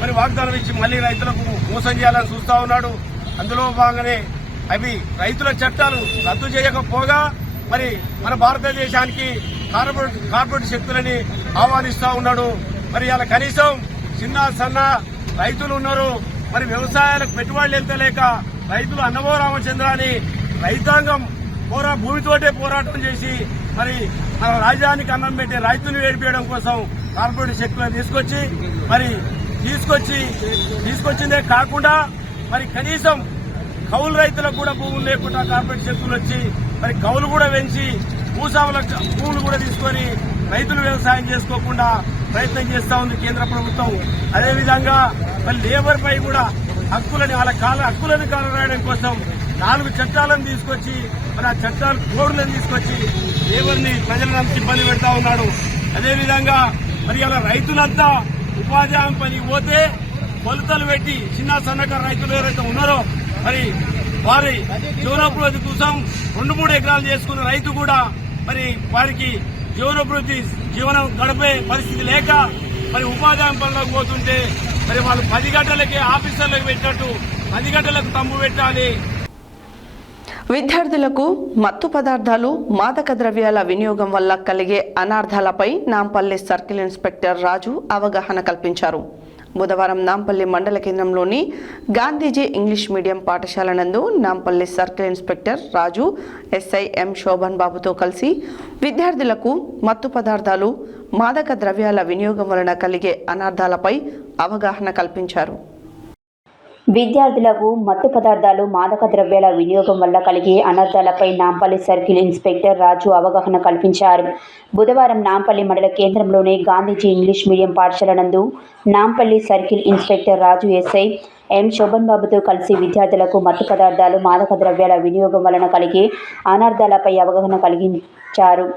మరి వాగ్దానం ఇచ్చి మళ్లీ రైతులకు మోసం చేయాలని చూస్తా ఉన్నాడు. అందులో భాగంగానే అవి రైతుల చట్టాలు రద్దు చేయకపోగా మరి మన భారతదేశానికి కార్పొరేట్ శక్తులని ఆహ్వానిస్తా ఉన్నాడు. మరి అలా కనీసం చిన్న సన్న రైతులు ఉన్నారు. మరి వ్యవసాయాలకు పెట్టుబడులు వెళ్తలేక రైతులు అన్నమో రామచంద్ర అని రైతాంగం భూమితోటే పోరాటం చేసి మరి మన రాజ్యానికి అన్నం పెట్టే రైతులు ఏడిపేయడం కోసం కార్పొరేట్ శక్తులను తీసుకొచ్చిందే కాకుండా మరి కనీసం కౌలు రైతులకు కూడా భూములు లేకుండా కార్పొరేట్ శక్తులు వచ్చి మరి కౌలు కూడా పెంచి భూములు కూడా తీసుకొని రైతులు వ్యవసాయం చేసుకోకుండా ప్రయత్నం చేస్తా ఉంది కేంద్ర ప్రభుత్వం. అదేవిధంగా మరి లేబర్ పై కూడా వాళ్ళ హక్కులను కాలరాయడం కోసం 4 చట్టాలను తీసుకొచ్చి మరి ఆ చట్టాలు కోడ్లను తీసుకొచ్చి లేబర్ని ప్రజలను ఇబ్బంది పెడతా ఉన్నాడు. అదేవిధంగా మరి అలా రైతులంతా ఉపాధి హామీ పనికి పోతే కొలతలు పెట్టి చిన్న సన్నకారు రైతులు ఎవరైతే ఉన్నారో మరి వారి జీవనోపాధి కోసం 2-3 ఎకరాలు చేసుకున్న రైతు కూడా మరి వారికి జీవనం గడిపే పరిస్థితి లేక మరి ఉపాధి హామీ పనులకు పోతుంటే మరి వాళ్ళు 10 గంటలకే ఆఫీసర్లకు పెట్టినట్టు 10 గంటలకు తమ్ము పెట్టాలి. విద్యార్థులకు మత్తు పదార్థాలు, మాదక ద్రవ్యాల వినియోగం వల్ల కలిగే అనార్థాలపై నాంపల్లి సర్కిల్ ఇన్స్పెక్టర్ రాజు అవగాహన కల్పించారు. బుధవారం నాంపల్లి మండల కేంద్రంలోని గాంధీజీ ఇంగ్లీష్ మీడియం పాఠశాల నందు Nampally circle inspector Raju SI M Shobhan బాబుతో కలిసి విద్యార్థులకు మత్తు పదార్థాలు, మాదక ద్రవ్యాల వినియోగం వలన కలిగే అనార్థాలపై అవగాహన కల్పించారు. విద్యార్థులకు మత్తు పదార్థాలు మాదక ద్రవ్యాల వినియోగం వల్ల కలిగే అనర్థాలపై నాంపల్లి సర్కిల్ ఇన్స్పెక్టర్ రాజు అవగాహన కల్పించారు. బుధవారం నాంపల్లి మండల కేంద్రంలోని గాంధీజీ ఇంగ్లీష్ మీడియం పాఠశాల నందు Nampally circle inspector Raju SI M Shobhan బాబుతో కలిసి విద్యార్థులకు మత్తు పదార్థాలు మాదక ద్రవ్యాల వినియోగం వలన కలిగే అనర్థాలపై అవగాహన కలిగించారు.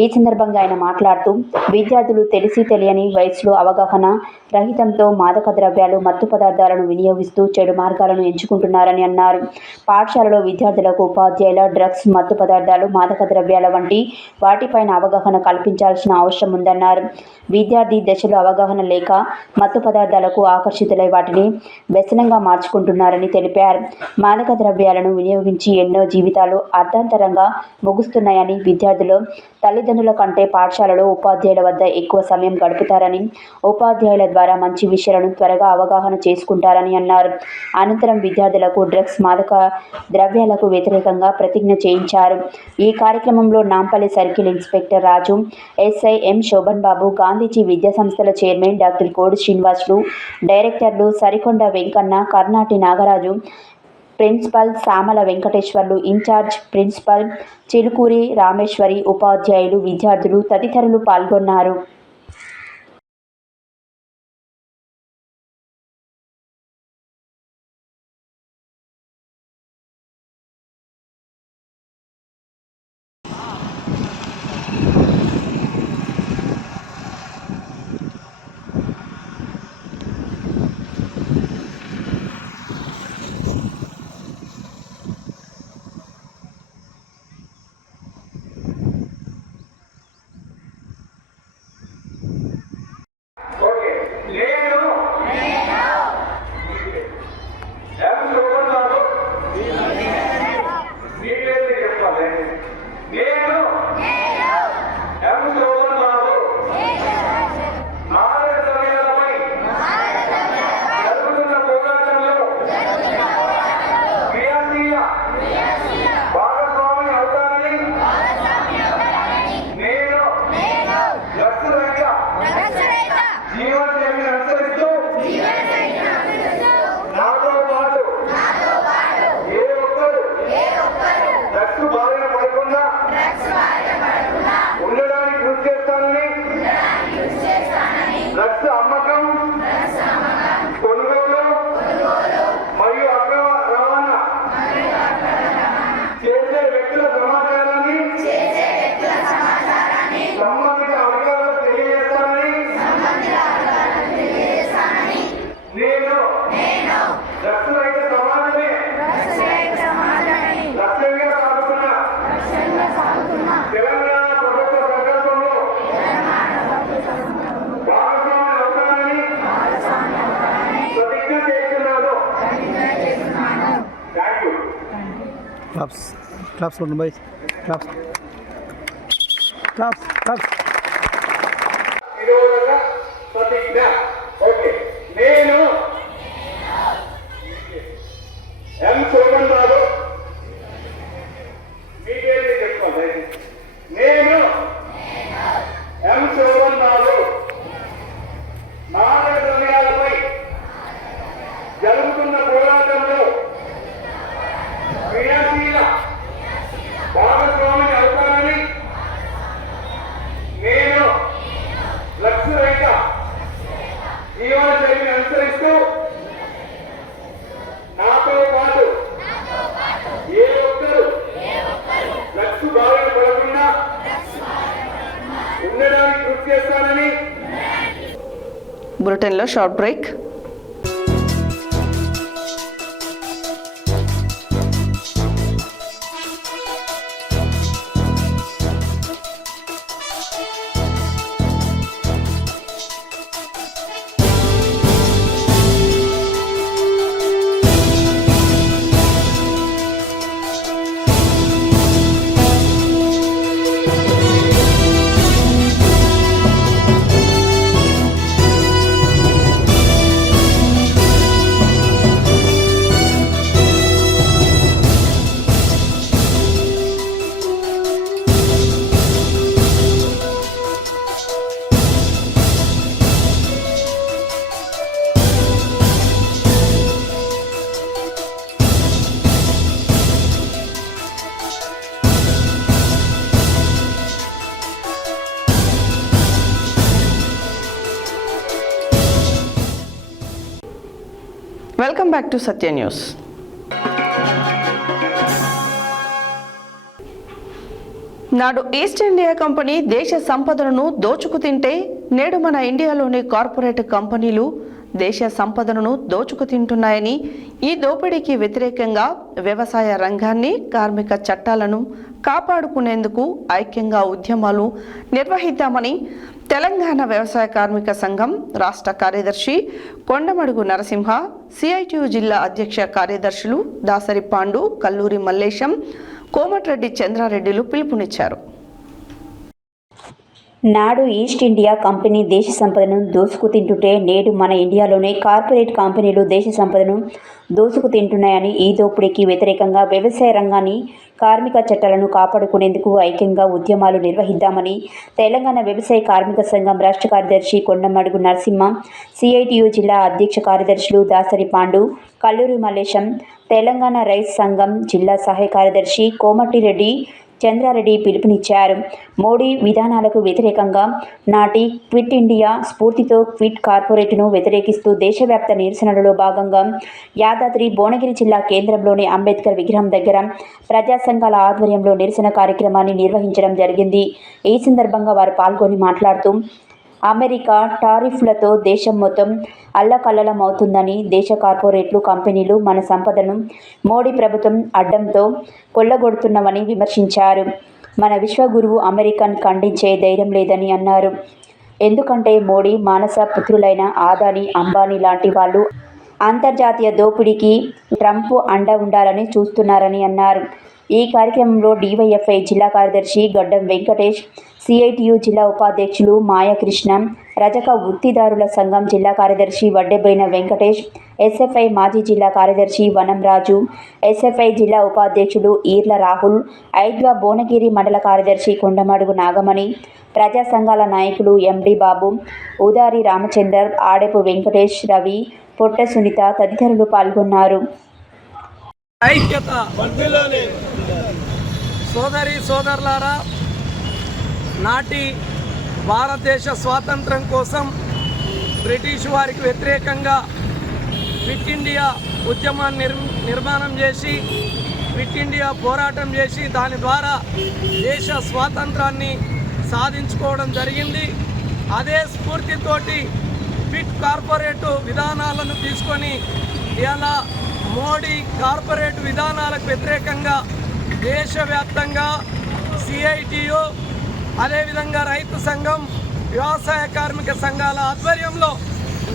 ఈ సందర్భంగా ఆయన మాట్లాడుతూ విద్యార్థులు తెలిసి తెలియని వయసులో అవగాహన రహితంతో మాదక ద్రవ్యాలు మత్తు పదార్థాలను వినియోగిస్తూ చెడు మార్గాలను ఎంచుకుంటున్నారని అన్నారు. పాఠశాలలో విద్యార్థులకు ఉపాధ్యాయుల డ్రగ్స్, మత్తు పదార్థాలు, మాదక ద్రవ్యాల వంటి వాటిపైన అవగాహన కల్పించాల్సిన అవసరం ఉందన్నారు. విద్యార్థి దశలో అవగాహన లేక మత్తు పదార్థాలకు ఆకర్షితులై వాటిని వ్యసనంగా మార్చుకుంటున్నారని తెలిపారు. మాదక ద్రవ్యాలను వినియోగించి ఎన్నో జీవితాలు అర్ధాంతరంగా ముగుస్తున్నాయని, విద్యార్థులు తల్లిదండ్రుల కంటే పాఠశాలలో ఉపాధ్యాయుల వద్ద ఎక్కువ సమయం గడుపుతారని, ఉపాధ్యాయుల ద్వారా మంచి విషయాలను త్వరగా అవగాహన చేసుకుంటారని అన్నారు. అనంతరం విద్యార్థులకు డ్రగ్స్, మాదక ద్రవ్యాలకు వ్యతిరేకంగా ప్రతిజ్ఞ చేయించారు. ఈ కార్యక్రమంలో Nampally circle inspector Raju, SI M Shobhan Babu, Gandhiji విద్యా సంస్థల చైర్మన్ డాక్టర్ కోడి శ్రీనివాసులు, డైరెక్టర్లు Sarikonda Venkanna, Karnati Nagaraju, principal Samala Venkateswarlu, in charge principal Chilukuri Rameshwari, ఉపాధ్యాయులు, విద్యార్థులు తదితరులు పాల్గొన్నారు. Claps on the boys. Claps. Claps. Claps. Okay, నేను ఎం శోభన్ బాబు, మీకేంటి చెప్పుకోండి. నేను ఎం శోభన్ బాబు మాదక ద్రవ్యాలపై జరుగుతున్న పోరాటంలో క్రియాశీల భాగస్వామిని అవుతానని, నేను లక్ష్యరహిత జీవన శైలిని అనుసరిస్తూ నాతో పాటు ఏ ఒక్కరు లక్ష్య బారిన పడకుండా ఉండడానికి కృషి చేస్తానని. బులెటిన్లో short break. Welcome back to Satya news. నాడు ఈస్ట్ ఇండియా కంపెనీ దేశ సంపదను దోచుకు తింటే నేడు మన ఇండియాలోని కార్పొరేట్ కంపెనీలు దేశ సంపదను దోచుకు తింటున్నాయని, ఈ దోపిడీకి వ్యతిరేకంగా వ్యవసాయ రంగాన్ని, కార్మిక చట్టాలను కాపాడుకునేందుకు ఐక్యంగా ఉద్యమాలు నిర్వహిద్దామని తెలంగాణ వ్యవసాయ కార్మిక సంఘం రాష్ట్ర కార్యదర్శి కొండమడుగు నరసింహ, సిఐటియు జిల్లా అధ్యక్ష కార్యదర్శులు దాసరి పాండు, కల్లూరి మల్లేశం, కోమటిరెడ్డి చంద్రారెడ్డిలు పిలుపునిచ్చారు. నాడు ఈస్ట్ ఇండియా కంపెనీ దేశ సంపదను దోసుకు తింటుంటే నేడు మన ఇండియాలోనే కార్పొరేట్ కంపెనీలు దేశ సంపదను దోసుకు తింటున్నాయని, ఈ దోపిడీకి వ్యతిరేకంగా వ్యవసాయ రంగాన్ని, కార్మిక చట్టాలను కాపాడుకునేందుకు ఐక్యంగా ఉద్యమాలు నిర్వహిద్దామని తెలంగాణ వ్యవసాయ కార్మిక సంఘం రాష్ట్ర కార్యదర్శి కొండమడుగు నరసింహ, సిఐటియు జిల్లా అధ్యక్ష కార్యదర్శులు దాసరి పాండు, కల్లూరి మల్లేశం, తెలంగాణ రైతు సంఘం జిల్లా సహాయ కార్యదర్శి కోమటిరెడ్డి చంద్రారెడ్డి పిలుపునిచ్చారు. మోడీ విధానాలకు వ్యతిరేకంగా నాటి క్విట్ ఇండియా స్ఫూర్తితో క్విట్ కార్పొరేట్ను వ్యతిరేకిస్తూ దేశవ్యాప్త నిరసనలలో భాగంగా యాదాద్రి భువనగిరి జిల్లా కేంద్రంలోని అంబేద్కర్ విగ్రహం దగ్గర ప్రజా సంఘాల ఆధ్వర్యంలో నిరసన కార్యక్రమాన్ని నిర్వహించడం జరిగింది. ఈ సందర్భంగా వారు పాల్గొని మాట్లాడుతూ, అమెరికా టారిఫ్లతో దేశం మొత్తం అల్లకల్లలమవుతుందని, దేశ కార్పొరేట్లు, కంపెనీలు మన సంపదను మోడీ ప్రభుత్వం అడ్డంతో కొల్లగొడుతున్నామని విమర్శించారు. మన విశ్వగురువు అమెరికన్ ఖండించే ధైర్యం లేదని అన్నారు. ఎందుకంటే మోడీ మానస పుత్రులైన ఆదాని, అంబానీ లాంటి వాళ్ళు అంతర్జాతీయ దోపిడీకి ట్రంప్ అండ ఉండాలని చూస్తున్నారని అన్నారు. ఈ కార్యక్రమంలో డివైఎఫ్ఐ జిల్లా కార్యదర్శి గడ్డం వెంకటేష్, సిఐటియు జిల్లా ఉపాధ్యక్షులు మాయకృష్ణ, రజక వృత్తిదారుల సంఘం జిల్లా కార్యదర్శి వడ్డెబైన వెంకటేష్, ఎస్ఎఫ్ఐ మాజీ జిల్లా కార్యదర్శి వనం రాజు, ఎస్ఎఫ్ఐ జిల్లా ఉపాధ్యక్షులు ఈర్ల రాహుల్, ఐద్వా భువనగిరి మండల కార్యదర్శి కొండమడుగు నాగమణి, ప్రజా సంఘాల నాయకులు ఎండి బాబు, ఉదారి రామచందర్, ఆడెపు వెంకటేష్, రవి, పొట్ట సునీత తదితరులు పాల్గొన్నారు. ఐక్యత సోదరి సోదరులారా, నాటి భారతదేశ స్వాతంత్రం కోసం బ్రిటిష్ వారికి వ్యతిరేకంగా క్విట్ ఇండియా ఉద్యమాన్ని నిర్మాణం చేసి, క్విట్ ఇండియా పోరాటం చేసి దాని ద్వారా దేశ స్వాతంత్రాన్ని సాధించుకోవడం జరిగింది. అదే స్ఫూర్తితోటి క్విట్ కార్పొరేట్ విధానాలను తీసుకొని ఇలా మోడీ కార్పొరేట్ విధానాలకు వ్యతిరేకంగా దేశవ్యాప్తంగా సిఐటియు, అదేవిధంగా రైతు సంఘం, వ్యవసాయ కార్మిక సంఘాల ఆధ్వర్యంలో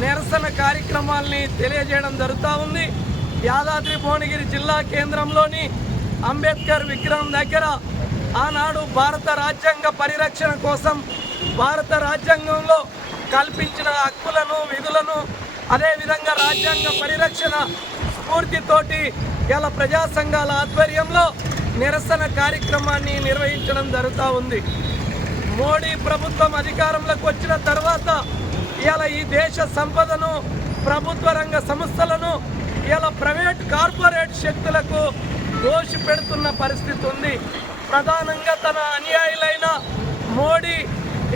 నిరసన కార్యక్రమాల్ని తెలియజేయడం జరుగుతూ ఉంది. యాదాద్రి భువనగిరి జిల్లా కేంద్రంలోని అంబేద్కర్ విగ్రహం దగ్గర ఆనాడు భారత రాజ్యాంగ పరిరక్షణ కోసం, భారత రాజ్యాంగంలో కల్పించిన హక్కులను, విధులను, అదేవిధంగా రాజ్యాంగ పరిరక్షణ స్ఫూర్తితోటి ఇలా ప్రజా సంఘాల ఆధ్వర్యంలో నిరసన కార్యక్రమాన్ని నిర్వహించడం జరుగుతూ ఉంది. మోడీ ప్రభుత్వం అధికారంలోకి వచ్చిన తర్వాత ఇలా ఈ దేశ సంపదను, ప్రభుత్వ రంగ సంస్థలను ఇలా ప్రైవేట్ కార్పొరేట్ శక్తులకు దోషి పెడుతున్న పరిస్థితి ఉంది. ప్రధానంగా తన అనుయాయులైన మోడీ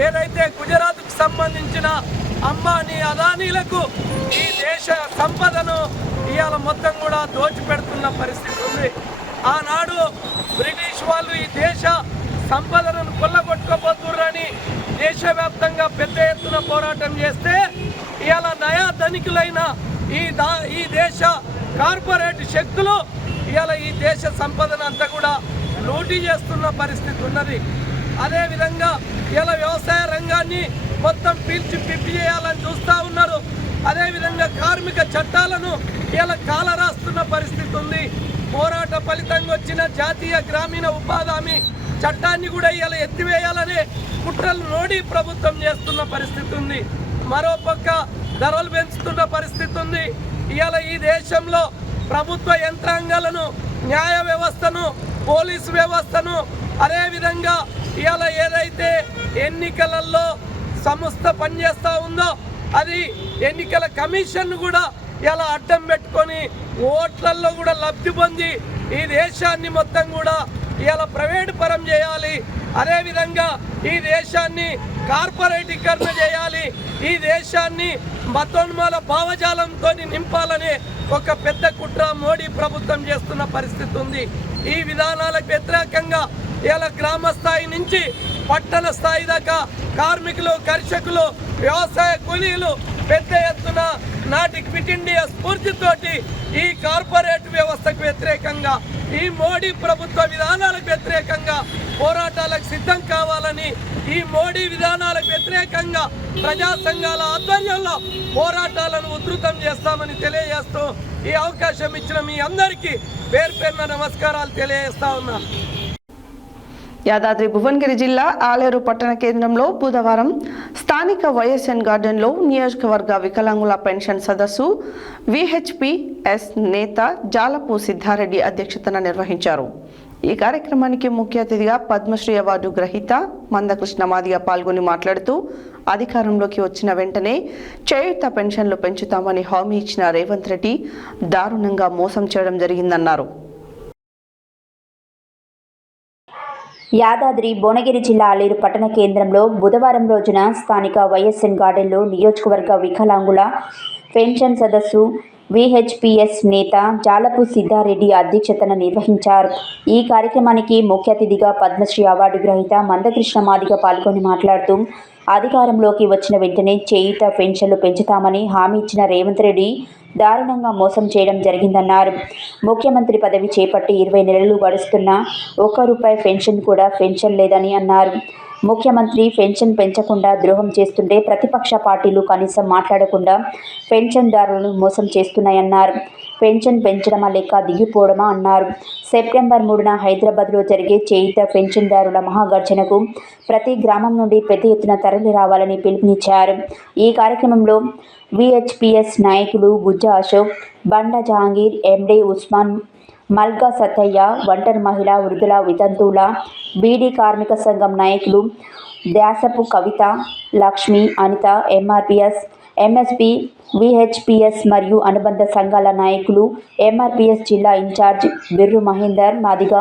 ఏదైతే గుజరాత్కు సంబంధించిన అంబానీ, అదానీలకు ఈ దేశ సంపదను ఇవాళ మొత్తం కూడా దోచిపెడుతున్న పరిస్థితి ఉంది. ఆనాడు బ్రిటిష్ వాళ్ళు ఈ దేశ సంపదను కొల్లగొట్టుకోబోతున్నారని దేశవ్యాప్తంగా పెద్ద ఎత్తున పోరాటం చేస్తే ఇవాళ నయా ధనికులైన ఈ దేశ కార్పొరేట్ శక్తులు ఇవాళ ఈ దేశ సంపదను అంతా కూడా లూటీ చేస్తున్న పరిస్థితి ఉన్నది. అదేవిధంగా ఇలా వ్యవసాయ రంగాన్ని మొత్తం పీల్చి పిప్పి చేయాలని చూస్తూ ఉన్నారు. అదేవిధంగా కార్మిక చట్టాలను ఇలా కాలరాస్తున్న పరిస్థితి ఉంది. పోరాట ఫలితంగా వచ్చిన జాతీయ గ్రామీణ ఉపాధి హామీ చట్టాన్ని కూడా ఇలా ఎత్తివేయాలనే కుట్రలు మోడీ ప్రభుత్వం చేస్తున్న పరిస్థితి ఉంది. మరోపక్క ధరలు పెంచుతున్న పరిస్థితి ఉంది. ఇవాళ ఈ దేశంలో ప్రభుత్వ యంత్రాంగాలను, న్యాయ వ్యవస్థను, పోలీసు వ్యవస్థను, అదేవిధంగా ఇవాళ ఏదైతే ఎన్నికలలో సంస్థ పనిచేస్తూ ఉందో అది ఎన్నికల కమిషన్ కూడా ఇలా అడ్డం పెట్టుకొని ఓట్లలో కూడా లబ్ధి పొంది ఈ దేశాన్ని మొత్తం కూడా ఇలా ప్రైవేట్ పరం చేయాలి. అదేవిధంగా ఈ దేశాన్ని కార్పొరేటీకరణ చేయాలి, ఈ దేశాన్ని మతోన్మాల భావజాలంతో నింపాలనే ఒక పెద్ద కుట్ర మోడీ ప్రభుత్వం చేస్తున్న పరిస్థితి ఉంది. ఈ విధానాలకు వ్యతిరేకంగా ఇలా గ్రామ స్థాయి నుంచి పట్టణ స్థాయి దాకా కార్మికులు, కర్షకులు, వ్యవసాయ కూలీలు పెద్ద ఎత్తున నాటి క్విట్ ఇండియా స్ఫూర్తితోటి ఈ కార్పొరేట్ వ్యవస్థకు వ్యతిరేకంగా, ఈ మోడీ ప్రభుత్వ విధానాలకు వ్యతిరేకంగా పోరాటాలకు సిద్ధం కావాలని, ఈ మోడీ విధానాలకు వ్యతిరేకంగా ప్రజా సంఘాల ఆధ్వర్యంలో పోరాటాలను ఉధృతం చేస్తామని తెలియజేస్తూ ఈ అవకాశం ఇచ్చిన మీ అందరికీ పేరు పేరున నమస్కారాలు తెలియజేస్తా ఉన్నా. యాదాద్రి భువనగిరి జిల్లా ఆలేరు పట్టణ కేంద్రంలో బుధవారం స్థానిక వైఎస్ఎన్ గార్డెన్లో నియోజకవర్గ వికలాంగుల పెన్షన్ సదస్సు విహెచ్పిఎస్ నేత జాలపు సిద్ధారెడ్డి అధ్యక్షతన నిర్వహించారు. ఈ కార్యక్రమానికి ముఖ్య అతిథిగా పద్మశ్రీ అవార్డు గ్రహీత మందకృష్ణ మాదిగ పాల్గొని మాట్లాడుతూ అధికారంలోకి వచ్చిన వెంటనే చేయూత పెన్షన్లు పెంచుతామని హామీ ఇచ్చిన రేవంత్ రెడ్డి దారుణంగా మోసం చేయడం జరిగిందన్నారు. యాదాద్రి భువనగిరి జిల్లా ఆలేరు పట్టణ కేంద్రంలో బుధవారం రోజున స్థానిక వైఎస్ఎన్ గార్డెన్లో నియోజకవర్గ వికలాంగుల పెన్షన్ సదస్సు విహెచ్పిఎస్ నేత జాలపు సిద్ధారెడ్డి అధ్యక్షతన నిర్వహించారు. ఈ కార్యక్రమానికి ముఖ్య అతిథిగా పద్మశ్రీ అవార్డు గ్రహీత మందకృష్ణ మాదిగ పాల్గొని మాట్లాడుతూ అధికారంలోకి వచ్చిన వెంటనే చేయూత పెన్షన్లు పెంచుతామని హామీ ఇచ్చిన రేవంత్ రెడ్డి దారుణంగా మోసం చేయడం జరిగిందన్నారు. ముఖ్యమంత్రి పదవి చేపట్టి 20 నెలలు గడుస్తున్నా ₹1 పెన్షన్ కూడా పెన్షన్ లేదని అన్నారు. ముఖ్యమంత్రి పెన్షన్ పెంచకుండా ద్రోహం చేస్తుంటే ప్రతిపక్ష పార్టీలు కనీసం మాట్లాడకుండా పెన్షన్దారులను మోసం చేస్తున్నాయన్నారు. పెన్షన్ పెంచడమా లేక దిగిపోవడమా అన్నారు. సెప్టెంబర్ 3న హైదరాబాద్లో జరిగే చేయూత పెన్షన్దారుల మహాగర్జనకు ప్రతి గ్రామం నుండి పెద్ద ఎత్తున తరలి రావాలని పిలుపునిచ్చారు. ఈ కార్యక్రమంలో విహెచ్పిఎస్ నాయకులు గుజ్జ అశోక్, బండ జహాంగీర్, ఎండి ఉస్మాన్, మల్కా సత్తయ్య, ఒంటరి మహిళ, వృద్ధుల, వితంతువుల, బీడీ కార్మిక సంఘం నాయకులు దాసపు కవిత, లక్ష్మి, అనిత, ఎంఆర్పిఎస్, ఎంఎస్పి, విహెచ్పిఎస్ మరియు అనుబంధ సంఘాల నాయకులు, ఎంఆర్పిఎస్ జిల్లా ఇన్ఛార్జ్ బిర్రు మహేందర్ మాదిగ,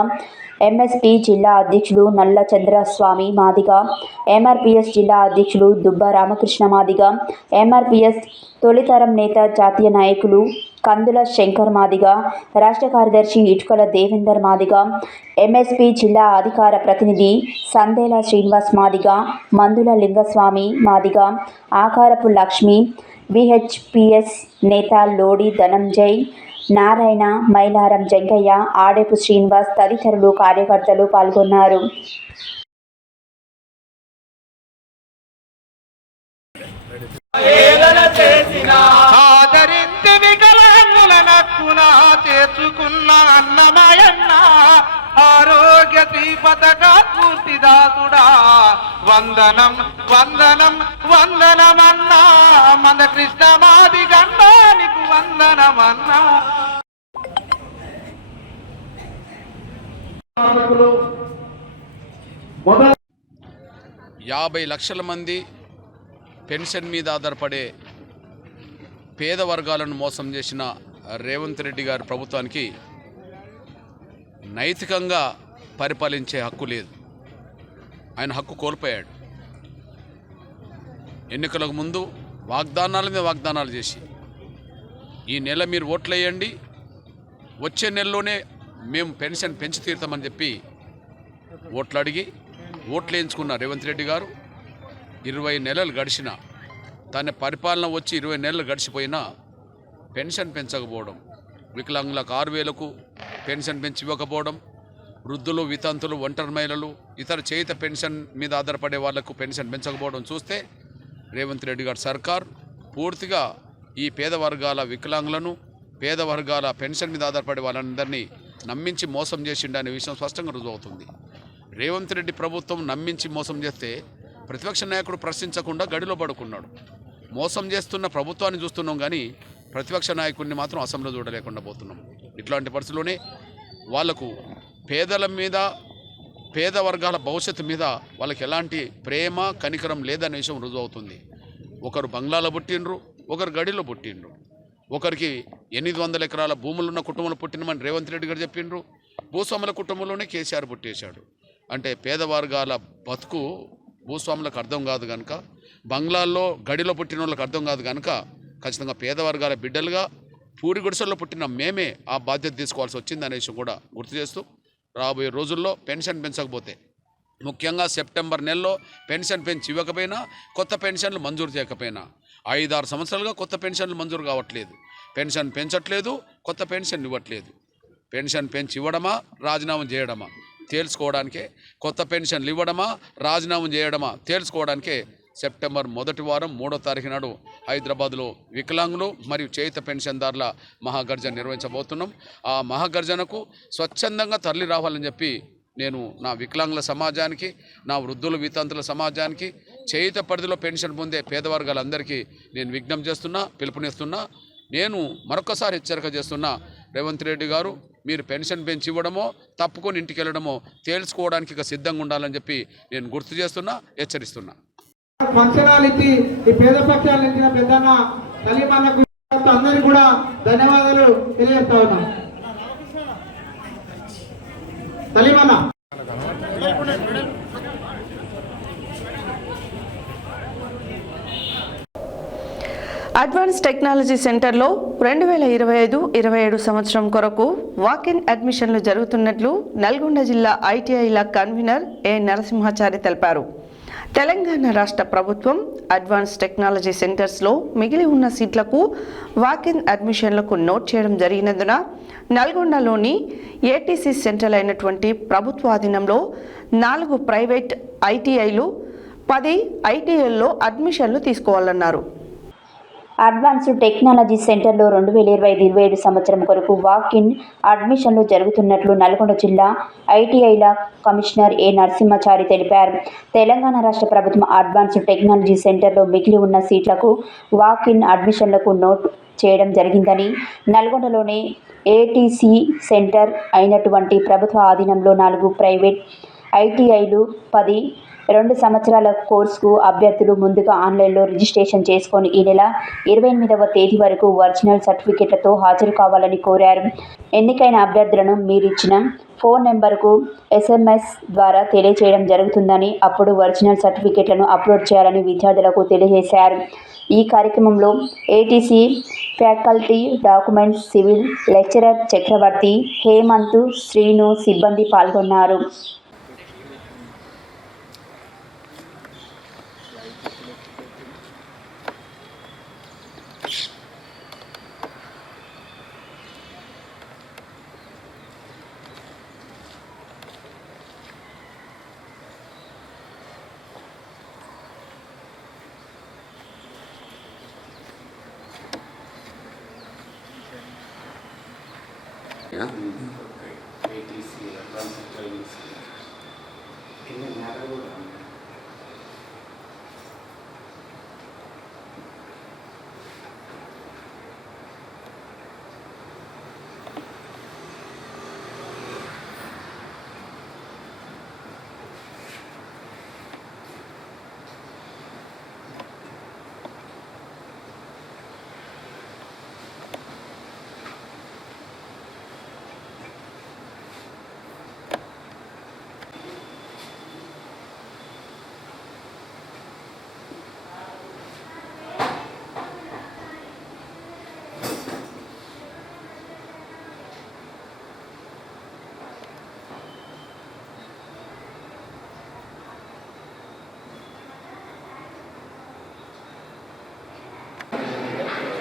ఎంఎస్పి జిల్లా అధ్యక్షులు నల్ల చంద్రస్వామి మాదిగ, ఎంఆర్పిఎస్ జిల్లా అధ్యక్షులు దుబ్బ రామకృష్ణ మాదిగ, ఎంఆర్పిఎస్ తొలితరం నేత జాతీయ నాయకులు కందుల శంకర్ మాదిగ, రాష్ట్ర కార్యదర్శి ఇటుకల దేవేందర్ మాదిగ, ఎంఎస్పి జిల్లా అధికార ప్రతినిధి సందేల శ్రీనివాస్ మాదిగ, మందుల లింగస్వామి మాదిగ, ఆకారపు లక్ష్మి, విహెచ్పిఎస్ నేత లోడి ధనంజయ్, నారాయణ, మైలారం జంగయ్య, ఆడేపు శ్రీనివాస్ తదితరులు కార్యకర్తలు పాల్గొన్నారు. చేర్చుకున్న అన్నమయన్న ఆరోగ్య దీపతక పూర్తిదాసుడా వందనం వందనం వందనమన్నా మందకృష్ణ మాదిగండానికి వందనమన్నా. 50 లక్షల మంది పెన్షన్ మీద ఆధారపడే పేద వర్గాలను మోసం చేసిన రేవంత్ రెడ్డి గారి ప్రభుత్వానికి నైతికంగా పరిపాలించే హక్కు లేదు. ఆయన హక్కు కోల్పోయాడు. ఎన్నికలకు ముందు వాగ్దానాల మీద వాగ్దానాలు చేసి ఈ నెల మీరు ఓట్లు వేయండి, వచ్చే నెలలోనే మేము పెన్షన్ పెంచి తీరుతామని చెప్పి ఓట్లు అడిగి ఓట్లు వేయించుకున్న రేవంత్ రెడ్డి గారు 20 నెలలు గడిచిన తన పరిపాలన వచ్చి 20 నెలలు గడిచిపోయినా పెన్షన్ పెంచకపోవడం, వికలాంగులకు 6,000కు పెన్షన్ పెంచి ఇవ్వకపోవడం, వృద్ధులు, వితంతులు, ఒంటరి మహిళలు, ఇతర చేయుత పెన్షన్ మీద ఆధారపడే వాళ్లకు పెన్షన్ పెంచకపోవడం చూస్తే రేవంత్ రెడ్డి గారి సర్కార్ పూర్తిగా ఈ పేద వర్గాల వికలాంగులను, పేద వర్గాల పెన్షన్ మీద ఆధారపడే వాళ్ళందరినీ నమ్మించి మోసం చేసిండనే విషయం స్పష్టంగా రుజువవుతుంది. రేవంత్ రెడ్డి ప్రభుత్వం నమ్మించి మోసం చేస్తే ప్రతిపక్ష నాయకుడు ప్రశ్నించకుండా గడిలో పడుకున్నాడు. మోసం చేస్తున్న ప్రభుత్వాన్ని చూస్తున్నాం కానీ ప్రతిపక్ష నాయకుడిని మాత్రం అసెంబ్లీలో చూడలేకుండా పోతున్నాం. ఇట్లాంటి పరిస్థితుల్లోనే వాళ్లకు పేదల మీద, పేద వర్గాల భవిష్యత్తు మీద వాళ్ళకి ఎలాంటి ప్రేమ కనికరం లేదనే విషయం రుజువు అవుతుంది. ఒకరు బంగ్లాలో పుట్టిండ్రు, ఒకరు గడిలో పుట్టిండ్రు, ఒకరికి 800 ఎకరాల భూములున్న కుటుంబంలో పుట్టినమని రేవంత్ రెడ్డి గారు చెప్పిండ్రు. భూస్వాముల కుటుంబంలోనే కేసీఆర్ పుట్టేశాడు. అంటే పేద వర్గాల బతుకు భూస్వాములకు అర్థం కాదు కనుక, బంగ్లాల్లో గడిలో పుట్టిన వాళ్ళకి అర్థం కాదు కనుక ఖచ్చితంగా పేద వర్గాల బిడ్డలుగా పూరి గుడిసెల్లో పుట్టిన మేమే ఆ బాధ్యత తీసుకోవాల్సి వచ్చింది అనే విషయం కూడా గుర్తు చేస్తూ, రాబోయే రోజుల్లో పెన్షన్ పెంచకపోతే, ముఖ్యంగా సెప్టెంబర్ నెలలో పెన్షన్ పెంచి ఇవ్వకపోయినా, కొత్త పెన్షన్లు మంజూరు చేయకపోయినా, 5-6 సంవత్సరాలుగా కొత్త పెన్షన్లు మంజూరు కావట్లేదు, పెన్షన్ పెంచట్లేదు, కొత్త పెన్షన్ ఇవ్వట్లేదు. పెన్షన్ పెంచి ఇవ్వడమా, రాజీనామా చేయడమా తేల్చుకోవడానికే, కొత్త పెన్షన్లు ఇవ్వడమా, రాజీనామా చేయడమా తేల్చుకోవడానికే సెప్టెంబర్ 1వ వారం 3వ తారీఖు నాడు హైదరాబాద్లో వికలాంగులు మరియు చేయుత పెన్షన్దారుల మహాగర్జన నిర్వహించబోతున్నాం. ఆ మహాగర్జనకు స్వచ్ఛందంగా తరలి రావాలని చెప్పి నేను నా వికలాంగుల సమాజానికి, నా వృద్ధుల వితంతుల సమాజానికి, చేయుత పరిధిలో పెన్షన్ పొందే పేదవర్గాలందరికీ నేను విజ్ఞప్తి చేస్తున్నా, పిలుపునిస్తున్నా. నేను మరొకసారి హెచ్చరిక చేస్తున్నా, రేవంత్ రెడ్డి గారు మీరు పెన్షన్ పెంచి ఇవ్వడమో, తప్పుకొని ఇంటికి వెళ్ళడమో తేల్చుకోవడానికి ఇక సిద్ధంగా ఉండాలని చెప్పి నేను గుర్తు చేస్తున్నా, హెచ్చరిస్తున్నా. ఫంక్షనాలు ఇచ్చి ఈ పేద పక్షాలు ఇచ్చిన పెద్దన్న సలీమన్నకు అందరికీ కూడా ధన్యవాదాలు తెలియజేస్తా ఉన్నాం. సలీమన్న అడ్వాన్స్ టెక్నాలజీ సెంటర్లో 2025-27 సంవత్సరం కొరకు వాక్-ఇన్ అడ్మిషన్లు జరుగుతున్నట్లు నల్గొండ జిల్లా ఐటీఐల కన్వీనర్ ఏ నరసింహాచారి తెలిపారు. తెలంగాణ రాష్ట్ర ప్రభుత్వం అడ్వాన్స్ టెక్నాలజీ సెంటర్స్లో మిగిలి ఉన్న సీట్లకు వాక్-ఇన్ అడ్మిషన్లకు నోట్ చేయడం జరిగినందున నల్గొండలోని ఏటీసీ సెంటర్ అయినటువంటి ప్రభుత్వ ఆధీనంలో 4 ప్రైవేట్ ఐటీఐలు 10 ఐటీఐల్లో అడ్మిషన్లు తీసుకోవాలన్నారు. అడ్వాన్స్డ్ టెక్నాలజీ సెంటర్లో 2025-27 సంవత్సరం కొరకు వాక్-ఇన్ అడ్మిషన్లు జరుగుతున్నట్లు నల్గొండ జిల్లా ఐటీఐల కమిషనర్ ఏ నరసింహాచారి తెలిపారు. తెలంగాణ రాష్ట్ర ప్రభుత్వం అడ్వాన్స్డ్ టెక్నాలజీ సెంటర్లో మిగిలి ఉన్న సీట్లకు వాక్-ఇన్ అడ్మిషన్లకు నోట్ చేయడం జరిగిందని, నల్గొండలోని ఏటీసీ సెంటర్ అయినటువంటి ప్రభుత్వ ఆధీనంలో 4 ప్రైవేట్ ఐటీఐలు 10 2 సంవత్సరాల కోర్సుకు అభ్యర్థులు ముందుగా ఆన్లైన్లో రిజిస్ట్రేషన్ చేసుకొని ఈ నెల 28వ తేదీ వరకు ఒరిజినల్ సర్టిఫికెట్లతో హాజరు కావాలని కోరారు. ఎన్నికైన అభ్యర్థులను మీరిచ్చిన ఫోన్ నెంబర్కు SMS ద్వారా తెలియజేయడం జరుగుతుందని, అప్పుడు ఒరిజినల్ సర్టిఫికెట్లను అప్లోడ్ చేయాలని విద్యార్థులకు తెలియజేశారు. ఈ కార్యక్రమంలో ATC faculty, documents, civil lecturer Chakravarthi, Hemanth, Srinu సిబ్బంది పాల్గొన్నారు.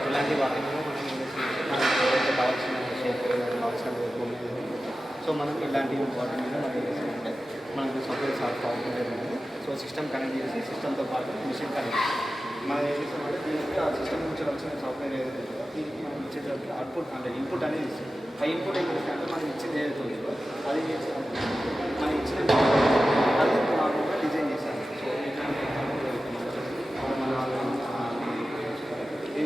ఇలాంటి వాటిలో మనం ఏదైతే కావాల్సిన సో మనం ఇలాంటి వాటి మీద మనం చేసామంటే మనకు సపరేట్ సాఫ్ట్వేర్ ఉంటుంది. సో సిస్టమ్ కనెక్ట్ చేసి సిస్టమ్తో పాటు మిషన్ కనెక్ట్ మనం ఏం చేస్తామంటే దీనికి ఆ సిస్టమ్ నుంచి వచ్చిన సాఫ్ట్వేర్ ఏదైతే ఉందో దీనికి మనం ఇచ్చేటప్పుడు అవుట్పుట్ అంటే ఇన్పుట్ అనేది ఇస్తుంది. ఆ ఇన్పుట్ ఏం చేస్తామంటే మనం ఇచ్చింది ఏదైతే ఉందో అది మనం ఇచ్చిన అది నార్మల్గా డిజైన్ చేశాను. సో ఇది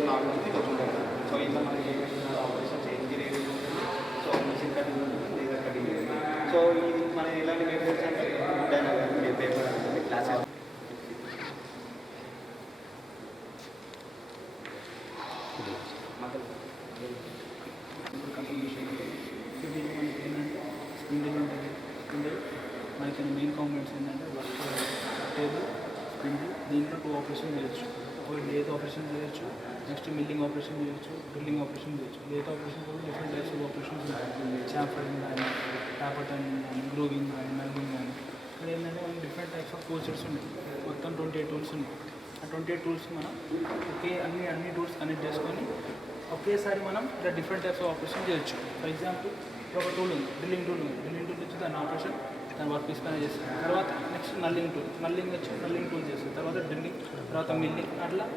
నార్మల్గా తగ్గుతుంది. సో ఇంట్లో మనకి ఆపరేషన్స్ ఇంజనీరింగ్ ఉంటుంది. సో మిషన్ కటింగ్ ఉంటుంది, లేజర్ కటింగ్ ఉంటుంది. సో ఇది మనం ఎలాంటి మెటీరియల్స్ అంటే పేపర్ ఉంటుంది, క్లాసెస్ మనకి మెయిన్ కాంపోనెంట్స్ ఏంటంటే వర్క్ టేబుల్, దీంట్లో 2 ఆపరేషన్ చేయొచ్చు. ఒకటి లేత్ ఆపరేషన్ చేయొచ్చు, నెక్స్ట్ మిల్లింగ్ ఆపరేషన్ చేయొచ్చు, డ్రిల్లింగ్ ఆపరేషన్ చేయొచ్చు. లేత్ ఆపరేషన్ కూడా డిఫరెంట్ టైప్స్ ఆఫ్ ఆపరేషన్స్ ఉంటాయి. చాంఫరింగ్ కానీ, టాపటన్ కానీ, గ్రూవింగ్ కానీ, నల్లింగ్ కానీ. ఇక్కడ ఏంటంటే మనకి డిఫరెంట్ టైప్స్ ఆఫ్ టూల్స్ ఉన్నాయి. మొత్తం 28 టూల్స్ ఉన్నాయి. ఆ 28 టూల్స్ మనం అన్ని టూల్స్ కనెక్ట్ చేసుకొని ఒకేసారి మనం ఇలా డిఫరెంట్ టైప్స్ ఆఫ్ ఆపరేషన్ చేయొచ్చు. ఫర్ ఎగ్జాంపుల్ ఒక టూల్ ఉంది, డ్రిల్లింగ్ టూల్ ఉంది. డ్రిల్లింగ్ టూల్ వచ్చి దాని ఆపరేషన్ దాని వర్క్ పీస్ పైన చేస్తుంది. తర్వాత నెక్స్ట్ నల్లింగ్ వచ్చి నల్లింగ్ టూల్ చేస్తుంది. తర్వాత డ్రిల్లింగ్, తర్వాత మిల్లింగ్, అట్లా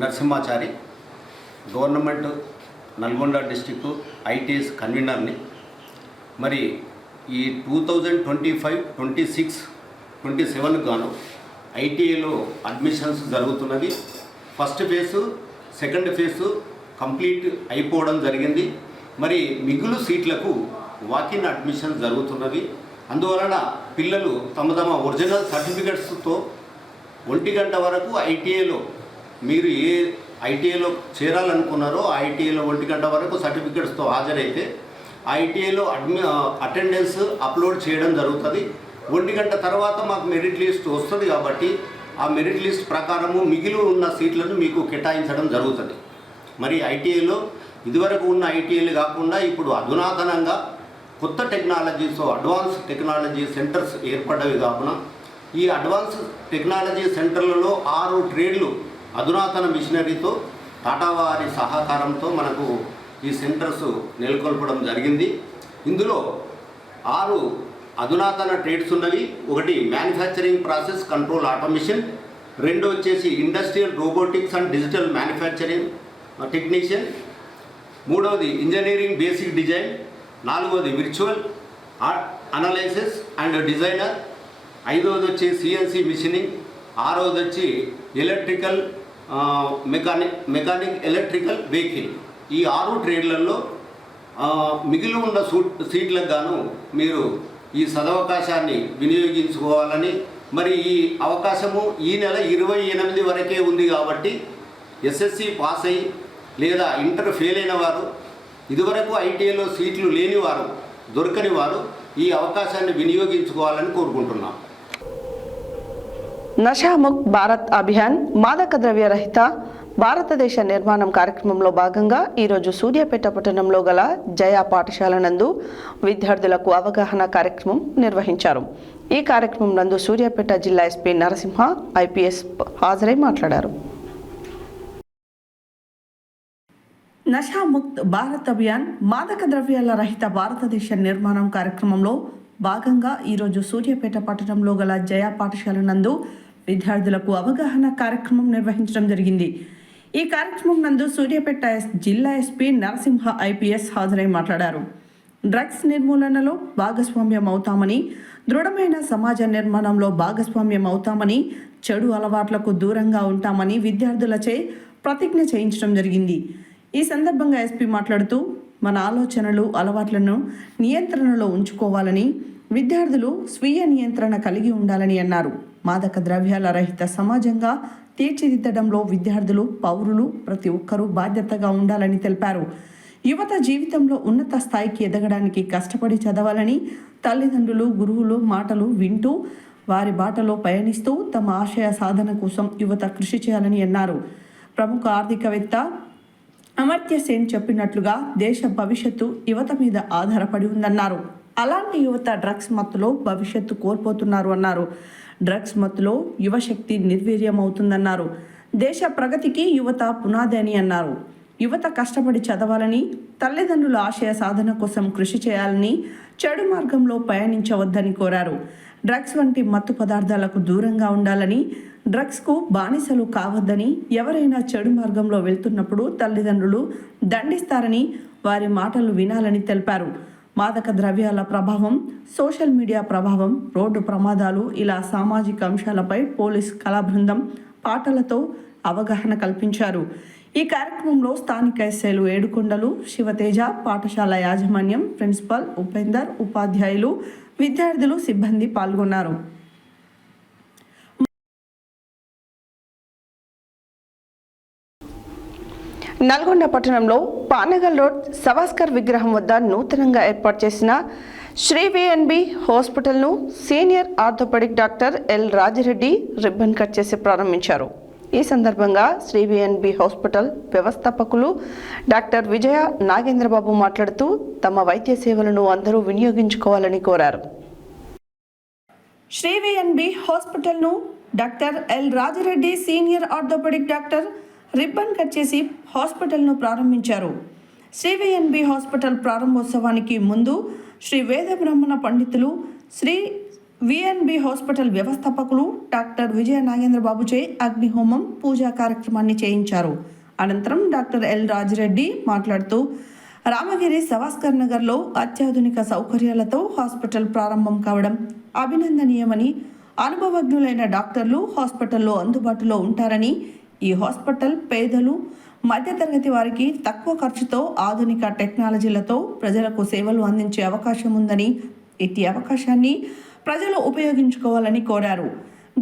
Narasimhachari, government Nalgonda district ITS కన్వీనర్ని. మరి ఈ 2025, 26, 27 గాను ఐటీఏలో అడ్మిషన్స్ జరుగుతున్నది. First phase, second phase complete అయిపోవడం జరిగింది. మరి మిగులు సీట్లకు వాకిన్ అడ్మిషన్ జరుగుతున్నది. అందువలన పిల్లలు తమ ఒరిజినల్ సర్టిఫికెట్స్తో 1 గంట వరకు ఐటీఏలో మీరు ఏ ఐటీఏలో చేరాలనుకున్నారో ఆ ఐటీఏలో 1 గంట వరకు సర్టిఫికెట్స్తో హాజరైతే ఆ ఐటీఏలో అటెండెన్స్ అప్లోడ్ చేయడం జరుగుతుంది. 1 గంట తర్వాత మాకు మెరిట్ లిస్ట్ వస్తుంది కాబట్టి ఆ మెరిట్ లిస్ట్ ప్రకారము మిగిలి ఉన్న సీట్లను మీకు కేటాయించడం జరుగుతుంది. మరి ఐటీఏలో ఇదివరకు ఉన్న ఐటీఏలు కాకుండా ఇప్పుడు అధునాతనంగా కొత్త టెక్నాలజీతో అడ్వాన్స్ టెక్నాలజీ సెంటర్స్ ఏర్పడ్డవి కావున ఈ అడ్వాన్స్ టెక్నాలజీ సెంటర్లలో 6 ట్రేడ్లు అధునాతన మిషనరీతో టాటా వారి సహకారంతో మనకు ఈ సెంటర్స్ నెలకొల్పడం జరిగింది. ఇందులో 6 అధునాతన ట్రేడ్స్ ఉన్నవి. ఒకటి మ్యానుఫ్యాక్చరింగ్ ప్రాసెస్ కంట్రోల్ ఆటోమేషన్, 2 వచ్చేసి industrial robotics and digital manufacturing technician, 3వది ఇంజనీరింగ్ బేసిక్ డిజైన్, 4వది విర్చువల్ అనాలైసిస్ అండ్ డిజైనర్, 5వది వచ్చి సిఎన్సి మిషనింగ్, 6వది వచ్చి ఎలక్ట్రికల్ మెకానిక్ ఎలక్ట్రికల్ వెహికల్. ఈ 6 ట్రేడ్లలో మిగిలి ఉన్న సీట్లకు గాను మీరు ఈ సదవకాశాన్ని వినియోగించుకోవాలని. మరి ఈ అవకాశము ఈ నెల 28 వరకే ఉంది కాబట్టి ఎస్ఎస్సి పాస్ అయ్యి లేదా ఇంటర్ ఫెయిల్ అయిన వారు, ఇదివరకు ఐటీఐలో సీట్లు లేని వారు, దొరకని వారు ఈ అవకాశాన్ని వినియోగించుకోవాలని కోరుకుంటున్నాం. నషాముక్త్ భారత్ అభియాన్ మాదక ద్రవ్య రహిత భారతదేశ నిర్మాణం కార్యక్రమంలో భాగంగా ఈరోజు సూర్యాపేట పట్టణంలో గల జయా పాఠశాల నందు విద్యార్థులకు అవగాహన కార్యక్రమం నిర్వహించారు. ఈ కార్యక్రమం నందు సూర్యాపేట జిల్లా ఎస్పీ నరసింహ ఐపీఎస్ హాజరై మాట్లాడారు. నషాముక్త్ భారత్ అభియాన్ మాదక ద్రవ్యాల రహిత భారతదేశ నిర్మాణం కార్యక్రమంలో భాగంగా ఈరోజు సూర్యాపేట పట్టణంలో గల జయా పాఠశాల నందు విద్యార్థులకు అవగాహన కార్యక్రమం నిర్వహించడం జరిగింది. ఈ కార్యక్రమం నందు సూర్యాపేట జిల్లా ఎస్పీ నరసింహ ఐపీఎస్ హాజరై మాట్లాడారు. డ్రగ్స్ నిర్మూలనలో భాగస్వామ్యం అవుతామని, దృఢమైన సమాజ నిర్మాణంలో భాగస్వామ్యం అవుతామని, చెడు అలవాట్లకు దూరంగా ఉంటామని విద్యార్థులచే ప్రతిజ్ఞ చేయించడం జరిగింది. ఈ సందర్భంగా ఎస్పీ మాట్లాడుతూ మన ఆలోచనలు అలవాట్లను నియంత్రణలో ఉంచుకోవాలని, విద్యార్థులు స్వీయ నియంత్రణ కలిగి ఉండాలని అన్నారు. మాదక ద్రవ్యాల రహిత సమాజంగా తీర్చిదిద్దడంలో విద్యార్థులు, పౌరులు ప్రతి ఒక్కరూ బాధ్యతగా ఉండాలని తెలిపారు. యువత జీవితంలో ఉన్నత స్థాయికి ఎదగడానికి కష్టపడి చదవాలని, తల్లిదండ్రులు, గురువులు మాటలు వింటూ వారి బాటలో పయనిస్తూ తమ ఆశయ సాధన కోసం యువత కృషి చేయాలని అన్నారు. ప్రముఖ ఆర్థికవేత్త అమర్త్య సేన్ చెప్పినట్లుగా దేశ భవిష్యత్తు యువత మీద ఆధారపడి ఉందన్నారు. అలాంటి యువత డ్రగ్స్ మత్తులో భవిష్యత్తు కోల్పోతున్నారు అన్నారు. డ్రగ్స్ మత్తులో యువశక్తి నిర్వీర్యం అవుతుందన్నారు. దేశ ప్రగతికి యువత పునాది అని అన్నారు. యువత కష్టపడి చదవాలని, తల్లిదండ్రుల ఆశయ సాధన కోసం కృషి చేయాలని, చెడు మార్గంలో పయనించవద్దని కోరారు. డ్రగ్స్ వంటి మత్తు పదార్థాలకు దూరంగా ఉండాలని, డ్రగ్స్కు బానిసలు కావద్దని, ఎవరైనా చెడు మార్గంలో వెళ్తున్నప్పుడు తల్లిదండ్రులు దండిస్తారని వారి మాటలు వినాలని తెలిపారు. మాదక ద్రవ్యాల ప్రభావం, సోషల్ మీడియా ప్రభావం, రోడ్డు ప్రమాదాలు ఇలా సామాజిక అంశాలపై పోలీస్ కళాబృందం పాటలతో అవగాహన కల్పించారు. ఈ కార్యక్రమంలో స్థానిక ఎస్ఐలు ఏడుకొండలు, శివతేజ, పాఠశాల యాజమాన్యం, ప్రిన్సిపల్, ఉపేందర్, ఉపాధ్యాయులు, విద్యార్థులు, సిబ్బంది పాల్గొన్నారు. నల్గొండ పట్టణంలో పానగల్ రోడ్ సవాస్కర్ విగ్రహం వద్ద నూతనంగా ఏర్పాటు చేసిన శ్రీ విఎన్బి హాస్పిటల్ను senior orthopaedic doctor L Rajireddy ribbon cut చేసి ప్రారంభించారు. ఈ సందర్భంగా శ్రీ విఎన్బి హాస్పిటల్ వ్యవస్థాపకులు డాక్టర్ విజయ నాగేంద్రబాబు మాట్లాడుతూ తమ వైద్య సేవలను అందరూ వినియోగించుకోవాలని కోరారు. శ్రీ విఎన్బి హాస్పిటల్ను doctor L Rajireddy senior orthopaedic doctor ribbon cut చేసి హాస్పిటల్ను ప్రారంభించారు. శ్రీ విఎన్బి హాస్పిటల్ ప్రారంభోత్సవానికి ముందు శ్రీ వేద బ్రహ్మణ పండితులు, శ్రీ విఎన్బి హాస్పిటల్ వ్యవస్థాపకులు డాక్టర్ విజయ నాగేంద్రబాబుచే అగ్నిహోమం, పూజా కార్యక్రమాన్ని చేయించారు. అనంతరం డాక్టర్ ఎల్ రాజిరెడ్డి మాట్లాడుతూ రామగిరి సవాస్కర్ నగర్లో అత్యాధునిక సౌకర్యాలతో హాస్పిటల్ ప్రారంభం కావడం అభినందనీయమని, అనుభవజ్ఞులైన డాక్టర్లు హాస్పిటల్లో అందుబాటులో ఉంటారని, ఈ హాస్పిటల్ పేదలు, మధ్యతరగతి వారికి తక్కువ ఖర్చుతో ఆధునిక టెక్నాలజీలతో ప్రజలకు సేవలు అందించే అవకాశం ఉందని, ఇట్టి అవకాశాన్ని ప్రజలు ఉపయోగించుకోవాలని కోరారు.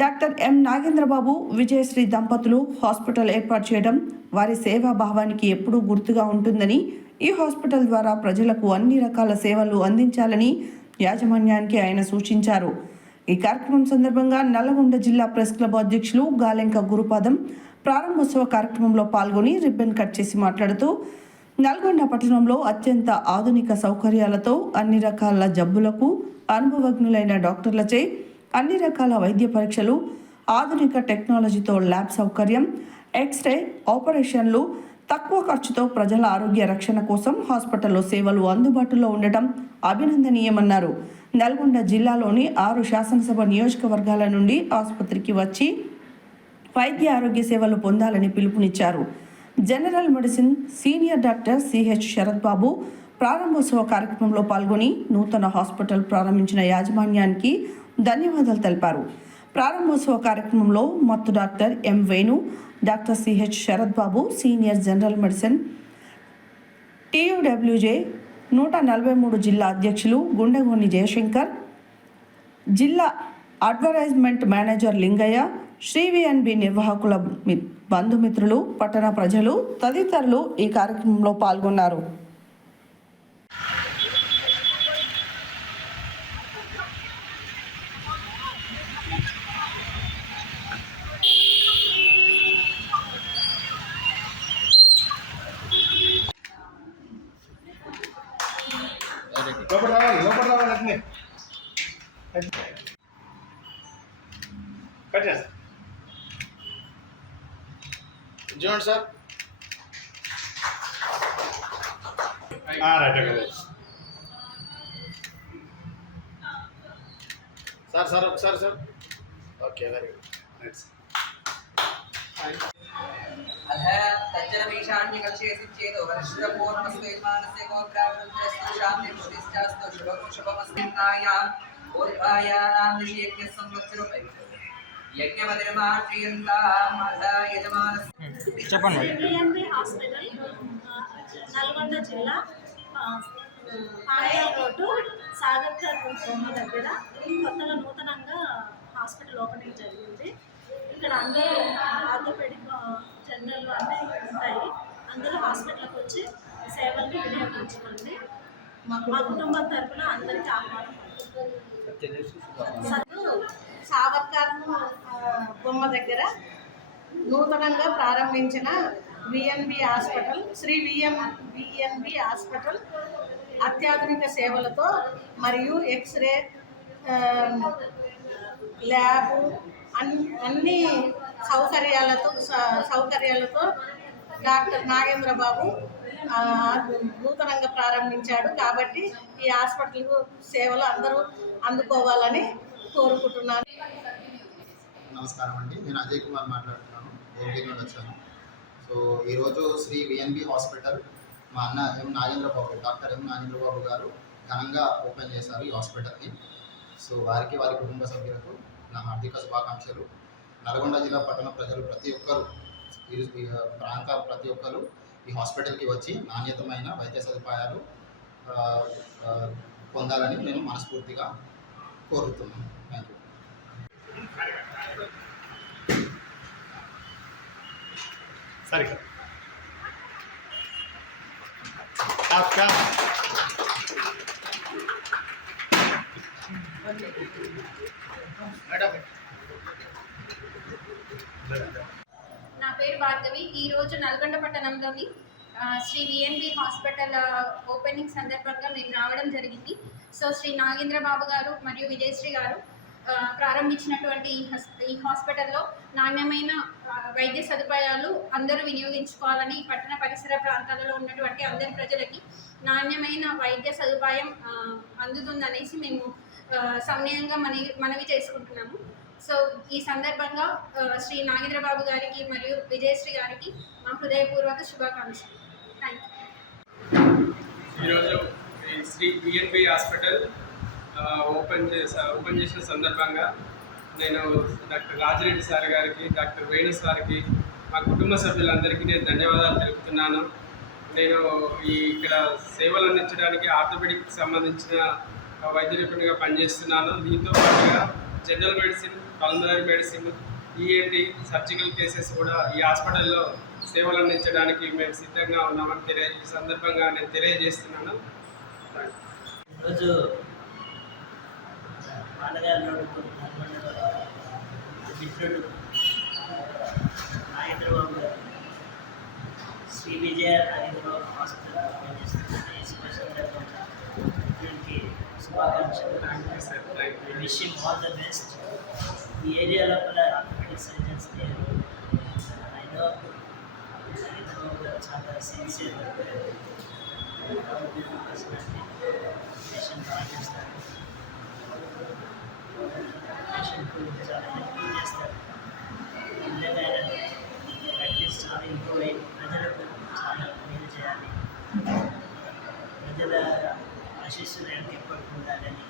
డాక్టర్ ఎం నాగేంద్రబాబు, విజయశ్రీ దంపతులు హాస్పిటల్ ఏర్పాటు చేయడం వారి సేవా భావానికి ఎప్పుడూ గుర్తుగా ఉంటుందని, ఈ హాస్పిటల్ ద్వారా ప్రజలకు అన్ని రకాల సేవలు అందించాలని యాజమాన్యానికి ఆయన సూచించారు. ఈ కార్యక్రమం సందర్భంగా నల్లగొండ జిల్లా ప్రెస్ క్లబ్ అధ్యక్షులు గాలెంక గురుపాదం ప్రారంభోత్సవ కార్యక్రమంలో పాల్గొని రిబ్బన్ కట్ చేసి మాట్లాడుతూ నల్గొండ పట్టణంలో అత్యంత ఆధునిక సౌకర్యాలతో అన్ని రకాల జబ్బులకు అనుభవజ్ఞులైన డాక్టర్లచే అన్ని రకాల వైద్య పరీక్షలు, ఆధునిక టెక్నాలజీతో ల్యాబ్ సౌకర్యం, ఎక్స్రే, ఆపరేషన్లు తక్కువ ఖర్చుతో ప్రజల ఆరోగ్య రక్షణ కోసం హాస్పిటల్లో సేవలు అందుబాటులో ఉండటం అభినందనీయమన్నారు. నల్గొండ జిల్లాలోని 6 శాసనసభ నియోజకవర్గాల నుండి ఆసుపత్రికి వచ్చి వైద్య ఆరోగ్య సేవలు పొందాలని పిలుపునిచ్చారు. General medicine senior doctor CH Sarath Babu ప్రారంభోత్సవ కార్యక్రమంలో పాల్గొని నూతన హాస్పిటల్ ప్రారంభించిన యాజమాన్యానికి ధన్యవాదాలు తెలిపారు. ప్రారంభోత్సవ కార్యక్రమంలో మత్తు doctor M Venu, doctor CH Sarath Babu, senior general medicine TUWJ 143 జిల్లా అధ్యక్షులు గుండెగోని జయశంకర్, జిల్లా advertisement manager Lingaiah, Shri VNB నిర్వాహకుల బంధుమిత్రులు, పట్టణ ప్రజలు తదితరులు ఈ కార్యక్రమంలో పాల్గొన్నారు. లోపల రావాలి అట్నే కట్ చేస్తా చూడండి సార్. రైట్ ఓకే సార్ ఒకసారి sir. Okay very good. Right చెప్పండి. విఎన్బి హాస్పిటల్ నల్గొండ జిల్లా పానగల్ రోడ్డు సాగర్ బొమ్మ దగ్గర కొత్తగా నూతనంగా హాస్పిటల్ ఓపెనింగ్ జరిగింది. ఇక్కడ అందరూ ఆర్థోపెడిక్ జనరల్ అన్నీ ఉంటాయి. అందరూ హాస్పిటల్కి వచ్చి సేవల్ని వినియోగించుకోండి. మా కుటుంబం తరఫున అందరికీ ఆహ్వానం. సావర్కర్ బొమ్మ దగ్గర నూతనంగా ప్రారంభించిన VNB hospital, Sri VNB hospital అత్యాధునిక సేవలతో మరియు ఎక్స్రే, ల్యాబ్ అన్ని సౌకర్యాలతో డాక్టర్ నాగేంద్రబాబు నూతనంగా ప్రారంభించాడు. కాబట్టి ఈ హాస్పిటల్ సేవలు అందరూ అందుకోవాలని కోరుకుంటున్నాను. నమస్కారం అండి. నేను అజయ్ కుమార్ మాట్లాడుతున్నాను. భోగి నుండి వచ్చాను. సో ఈరోజు శ్రీ విఎన్బి హాస్పిటల్ మా అన్న డాక్టర్ ఎం నాగేంద్రబాబు గారు ఘనంగా ఓపెన్ చేశారు ఈ హాస్పిటల్ని. సో వారికి వారి కుటుంబ సభ్యులకు నా హార్దిక శుభాకాంక్షలు. నల్గొండ జిల్లా పట్టణ ప్రజలు ప్రతి ఒక్కరు ప్రతి ఒక్కరు ఈ హాస్పిటల్కి వచ్చి నాణ్యతమైన వైద్య సదుపాయాలు పొందాలని నేను మనస్ఫూర్తిగా కోరుతున్నాను. Thank you. సరిగ్గా నా పేరు భార్గవి. ఈరోజు నల్గొండ పట్టణంలోని శ్రీ విఎన్బి హాస్పిటల్ ఓపెనింగ్ సందర్భంగా మేము రావడం జరిగింది. సో శ్రీ నాగేంద్రబాబు గారు మరియు విజయశ్రీ గారు ప్రారంభించినటువంటి ఈ హాస్పిటల్లో నాణ్యమైన వైద్య సదుపాయాలు అందరూ వినియోగించుకోవాలని, పట్టణ పరిసర ప్రాంతాలలో ఉన్నటువంటి అందరి ప్రజలకి నాణ్యమైన వైద్య సదుపాయం అందుతుందనేసి మేము సమయంగా మనవి చేసుకుంటున్నాము. సో ఈ సందర్భంగా శ్రీ నాగేంద్రబాబు గారికి మరియు విజయశ్రీ గారికి మా హృదయపూర్వక శుభాకాంక్షలు. Thank you. ఈరోజు శ్రీ విఎన్బి హాస్పిటల్ ఓపెన్ చేసిన సందర్భంగా నేను డాక్టర్ రాజిరెడ్డి సార్ గారికి, డాక్టర్ వేణు సార్కి, మా కుటుంబ సభ్యులందరికీ నేను ధన్యవాదాలు తెలుపుతున్నాను. నేను ఇక్కడ సేవలు అందించడానికి ఆర్థోపెడిక్కి సంబంధించిన వైద్య నిపుణుడిగా పనిచేస్తున్నాను. దీంతో పాటుగా general medicine, pulmonary medicine, ENT, surgical cases కూడా ఈ హాస్పిటల్లో సేవలు అందించడానికి మేము సిద్ధంగా ఉన్నామని ఈ సందర్భంగా నేను తెలియజేస్తున్నాను. ఈరోజు మానగారిలో మిత్రుడు నాగేంద్రబాబు గారు శ్రీ విజయ నాగేంద్రబాబు హాస్పిటల్ పనిచేస్తున్నారు. ఈ శుభ సందర్భంగా దీనికి శుభాకాంక్షలు. Wish him all the best. ఈ ఏరియా లోపల ఆర్థోపెడిక్ సర్జన్స్ లేరు. అయినా నాగేంద్రబాబు గారు చాలా సిన్సియర్ పేషెంట్ బాగా చేస్తారు. పేషెంట్కు చాలా హెల్ప్ చేస్తారు. ఇలాగ ప్రాక్టీస్ చాలా ఇంప్రూవ్ అయ్యి ప్రజలకు చాలా మేలు చేయాలి. ప్రజల ఆశీస్సులు ఆయనకు ఎప్పటికీ ఉండాలని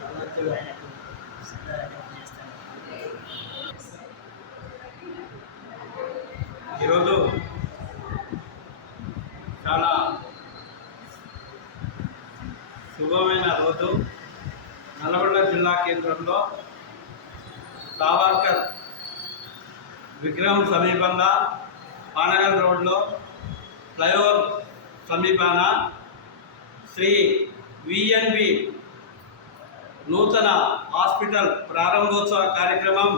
భగవంతుడు ఆయనకు సదా హెల్ప్ చేస్తారు. ఈరోజు చాలా శుభమైన రోజు. నల్గొండ జిల్లా కేంద్రంలో సావర్కర్ విగ్రహం సమీపంగా పానగల్ రోడ్లో ఫ్లైఓవర్ సమీపాన శ్రీ విఎన్బి నూతన హాస్పిటల్ ప్రారంభోత్సవ కార్యక్రమం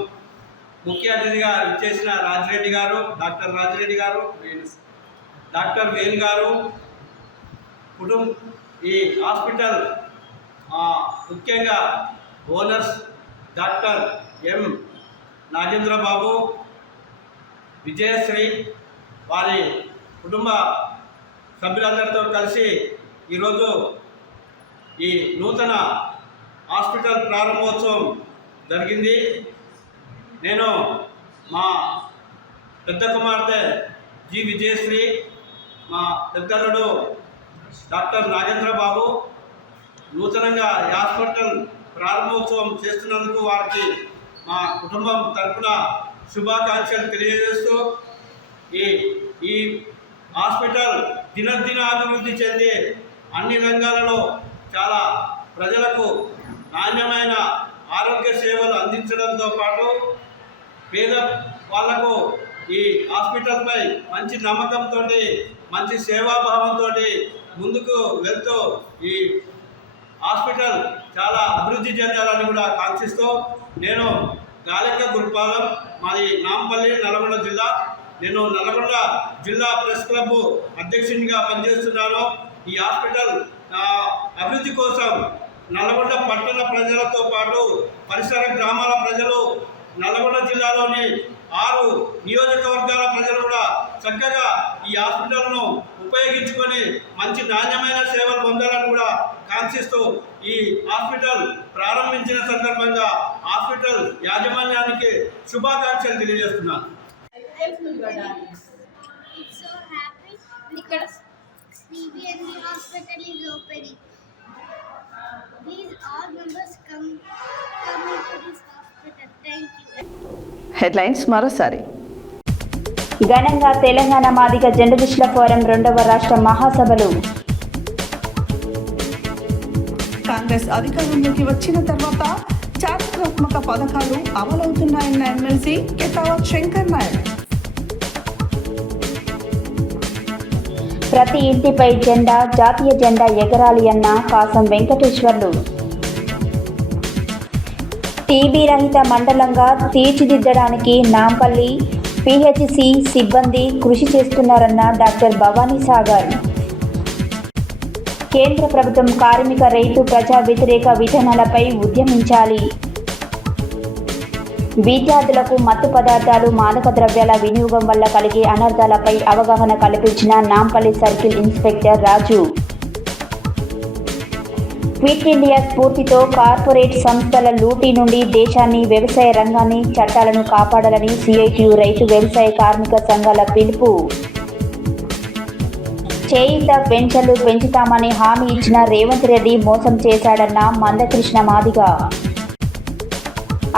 ముఖ్య అతిథిగా ఇచ్చేసిన రాజిరెడ్డి గారు, డాక్టర్ రాజిరెడ్డి గారు, డాక్టర్ వేణు గారు, ఈ హాస్పిటల్ ముఖ్యంగా owners doctor M Nagendrababu, Vijayasri, వారి కుటుంబ సభ్యులందరితో కలిసి ఈరోజు ఈ నూతన హాస్పిటల్ ప్రారంభోత్సవం జరిగింది. నేను మా పెద్ద కుమార్తె జి విజయశ్రీ, మా పెద్దలుడు డాక్టర్ నాగేంద్రబాబు నూతనంగా ఈ హాస్పిటల్ ప్రారంభోత్సవం చేస్తున్నందుకు వారికి మా కుటుంబం తరఫున శుభాకాంక్షలు తెలియజేస్తూ ఈ హాస్పిటల్ దినదిన అభివృద్ధి చెంది అన్ని రంగాలలో చాలా ప్రజలకు నాణ్యమైన ఆరోగ్య సేవలు అందించడంతో పాటు పేద వాళ్లకు ఈ హాస్పిటల్పై మంచి నమ్మకంతో, మంచి సేవాభావంతో ముందుకు వెళ్తూ ఈ హాస్పిటల్ చాలా అభివృద్ధి చెందాలని కూడా కాంక్షిస్తూ నేను గాలిక గురుపాలెం, మాది నాంపల్లి, నల్గొండ జిల్లా. నేను నల్గొండ జిల్లా ప్రెస్ క్లబ్ అధ్యక్షునిగా పనిచేస్తున్నాను. ఈ హాస్పిటల్ అభివృద్ధి కోసం నల్గొండ పట్టణ ప్రజలతో పాటు పరిసర గ్రామాల ప్రజలు, నల్గొండ జిల్లాలోని 6 నియోజకవర్గాల ప్రజలు కూడా చక్కగా ఈ హాస్పిటల్ను ఉపయోగించుకొని మంచి నాణ్యమైన సేవలు పొందాలని కూడా కాంక్షిస్తూ ఈ హాస్పిటల్ ప్రారంభించిన సందర్భంగా హాస్పిటల్ యాజమాన్యానికి శుభాకాంక్షలు తెలియజేస్తున్నాను. హెడ్లైన్స్ మరోసారి. ఘనంగా తెలంగాణ మాదిగ జర్నలిస్టుల ఫోరం 2వ రాష్ట్ర మహాసభలు. కాంగ్రెస్ అధికారంలోకి వచ్చిన తర్వాత చారిత్రాత్మక పథకాలు అమలవుతున్నాయన్న ఎమ్మెల్సీ కెతావత్ శంకర్ నాయక్. ప్రతి ఇంటిపై జెండా, జాతీయ జెండా ఎగరాలి అన్న కాసం వెంకటేశ్వర్లు. టీబీ రహిత మండలంగా తీర్చిదిద్దడానికి నాంపల్లి పిహెచ్సి సిబ్బంది కృషి చేస్తున్నారన్న డాక్టర్ భవానీ సాగర్. కేంద్ర ప్రభుత్వం కార్మిక, రైతు, ప్రజా వ్యతిరేక విధానాలపై ఉద్యమించాలి. విద్యార్థులకు మత్తు పదార్థాలు, మాదక ద్రవ్యాల వినియోగం వల్ల కలిగే అనర్థాలపై అవగాహన కల్పించిన నాంపల్లి సర్కిల్ ఇన్స్పెక్టర్ రాజు. క్విట్ ఇండియా స్ఫూర్తితో కార్పొరేట్ సంస్థల లూటీ నుండి దేశాన్ని, వ్యవసాయ రంగాన్ని, చట్టాలను కాపాడాలని సిఐటియు రైతు, వ్యవసాయ కార్మిక సంఘాల పిలుపు. చేయిత పెన్షన్లు పెంచుతామని హామీ ఇచ్చిన రేవంత్ రెడ్డి మోసం చేశాడన్న మందకృష్ణ మాదిగ.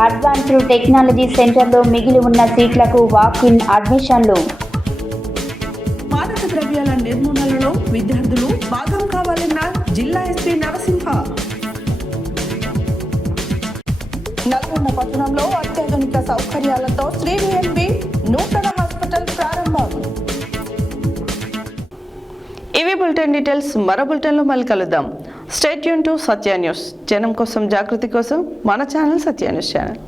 అడ్వాన్స్డ్ టెక్నాలజీ సెంటర్లో మిగిలి ఉన్న సీట్లకు వాక్-ఇన్ అడ్మిషన్లు. మాదక ద్రవ్యాల నిర్మూలనలో విద్యార్థులు భాగం కావాలన్న జిల్లా ఎస్పీ నరసింహ. నల్గొండ పట్టణంలో అత్యాధునిక సౌకర్యాలతో శ్రీ విఎన్బి నూతన హాస్పిటల్ ప్రారంభం. ఇవి బులెటిన్ డీటెయిల్స్. మరో బులెటిన్లో మళ్ళీ కలుద్దాం. Stay tune to Satya news. జనం కోసం, జాగృతి కోసం మన ఛానల్ సత్య న్యూస్ ఛానల్.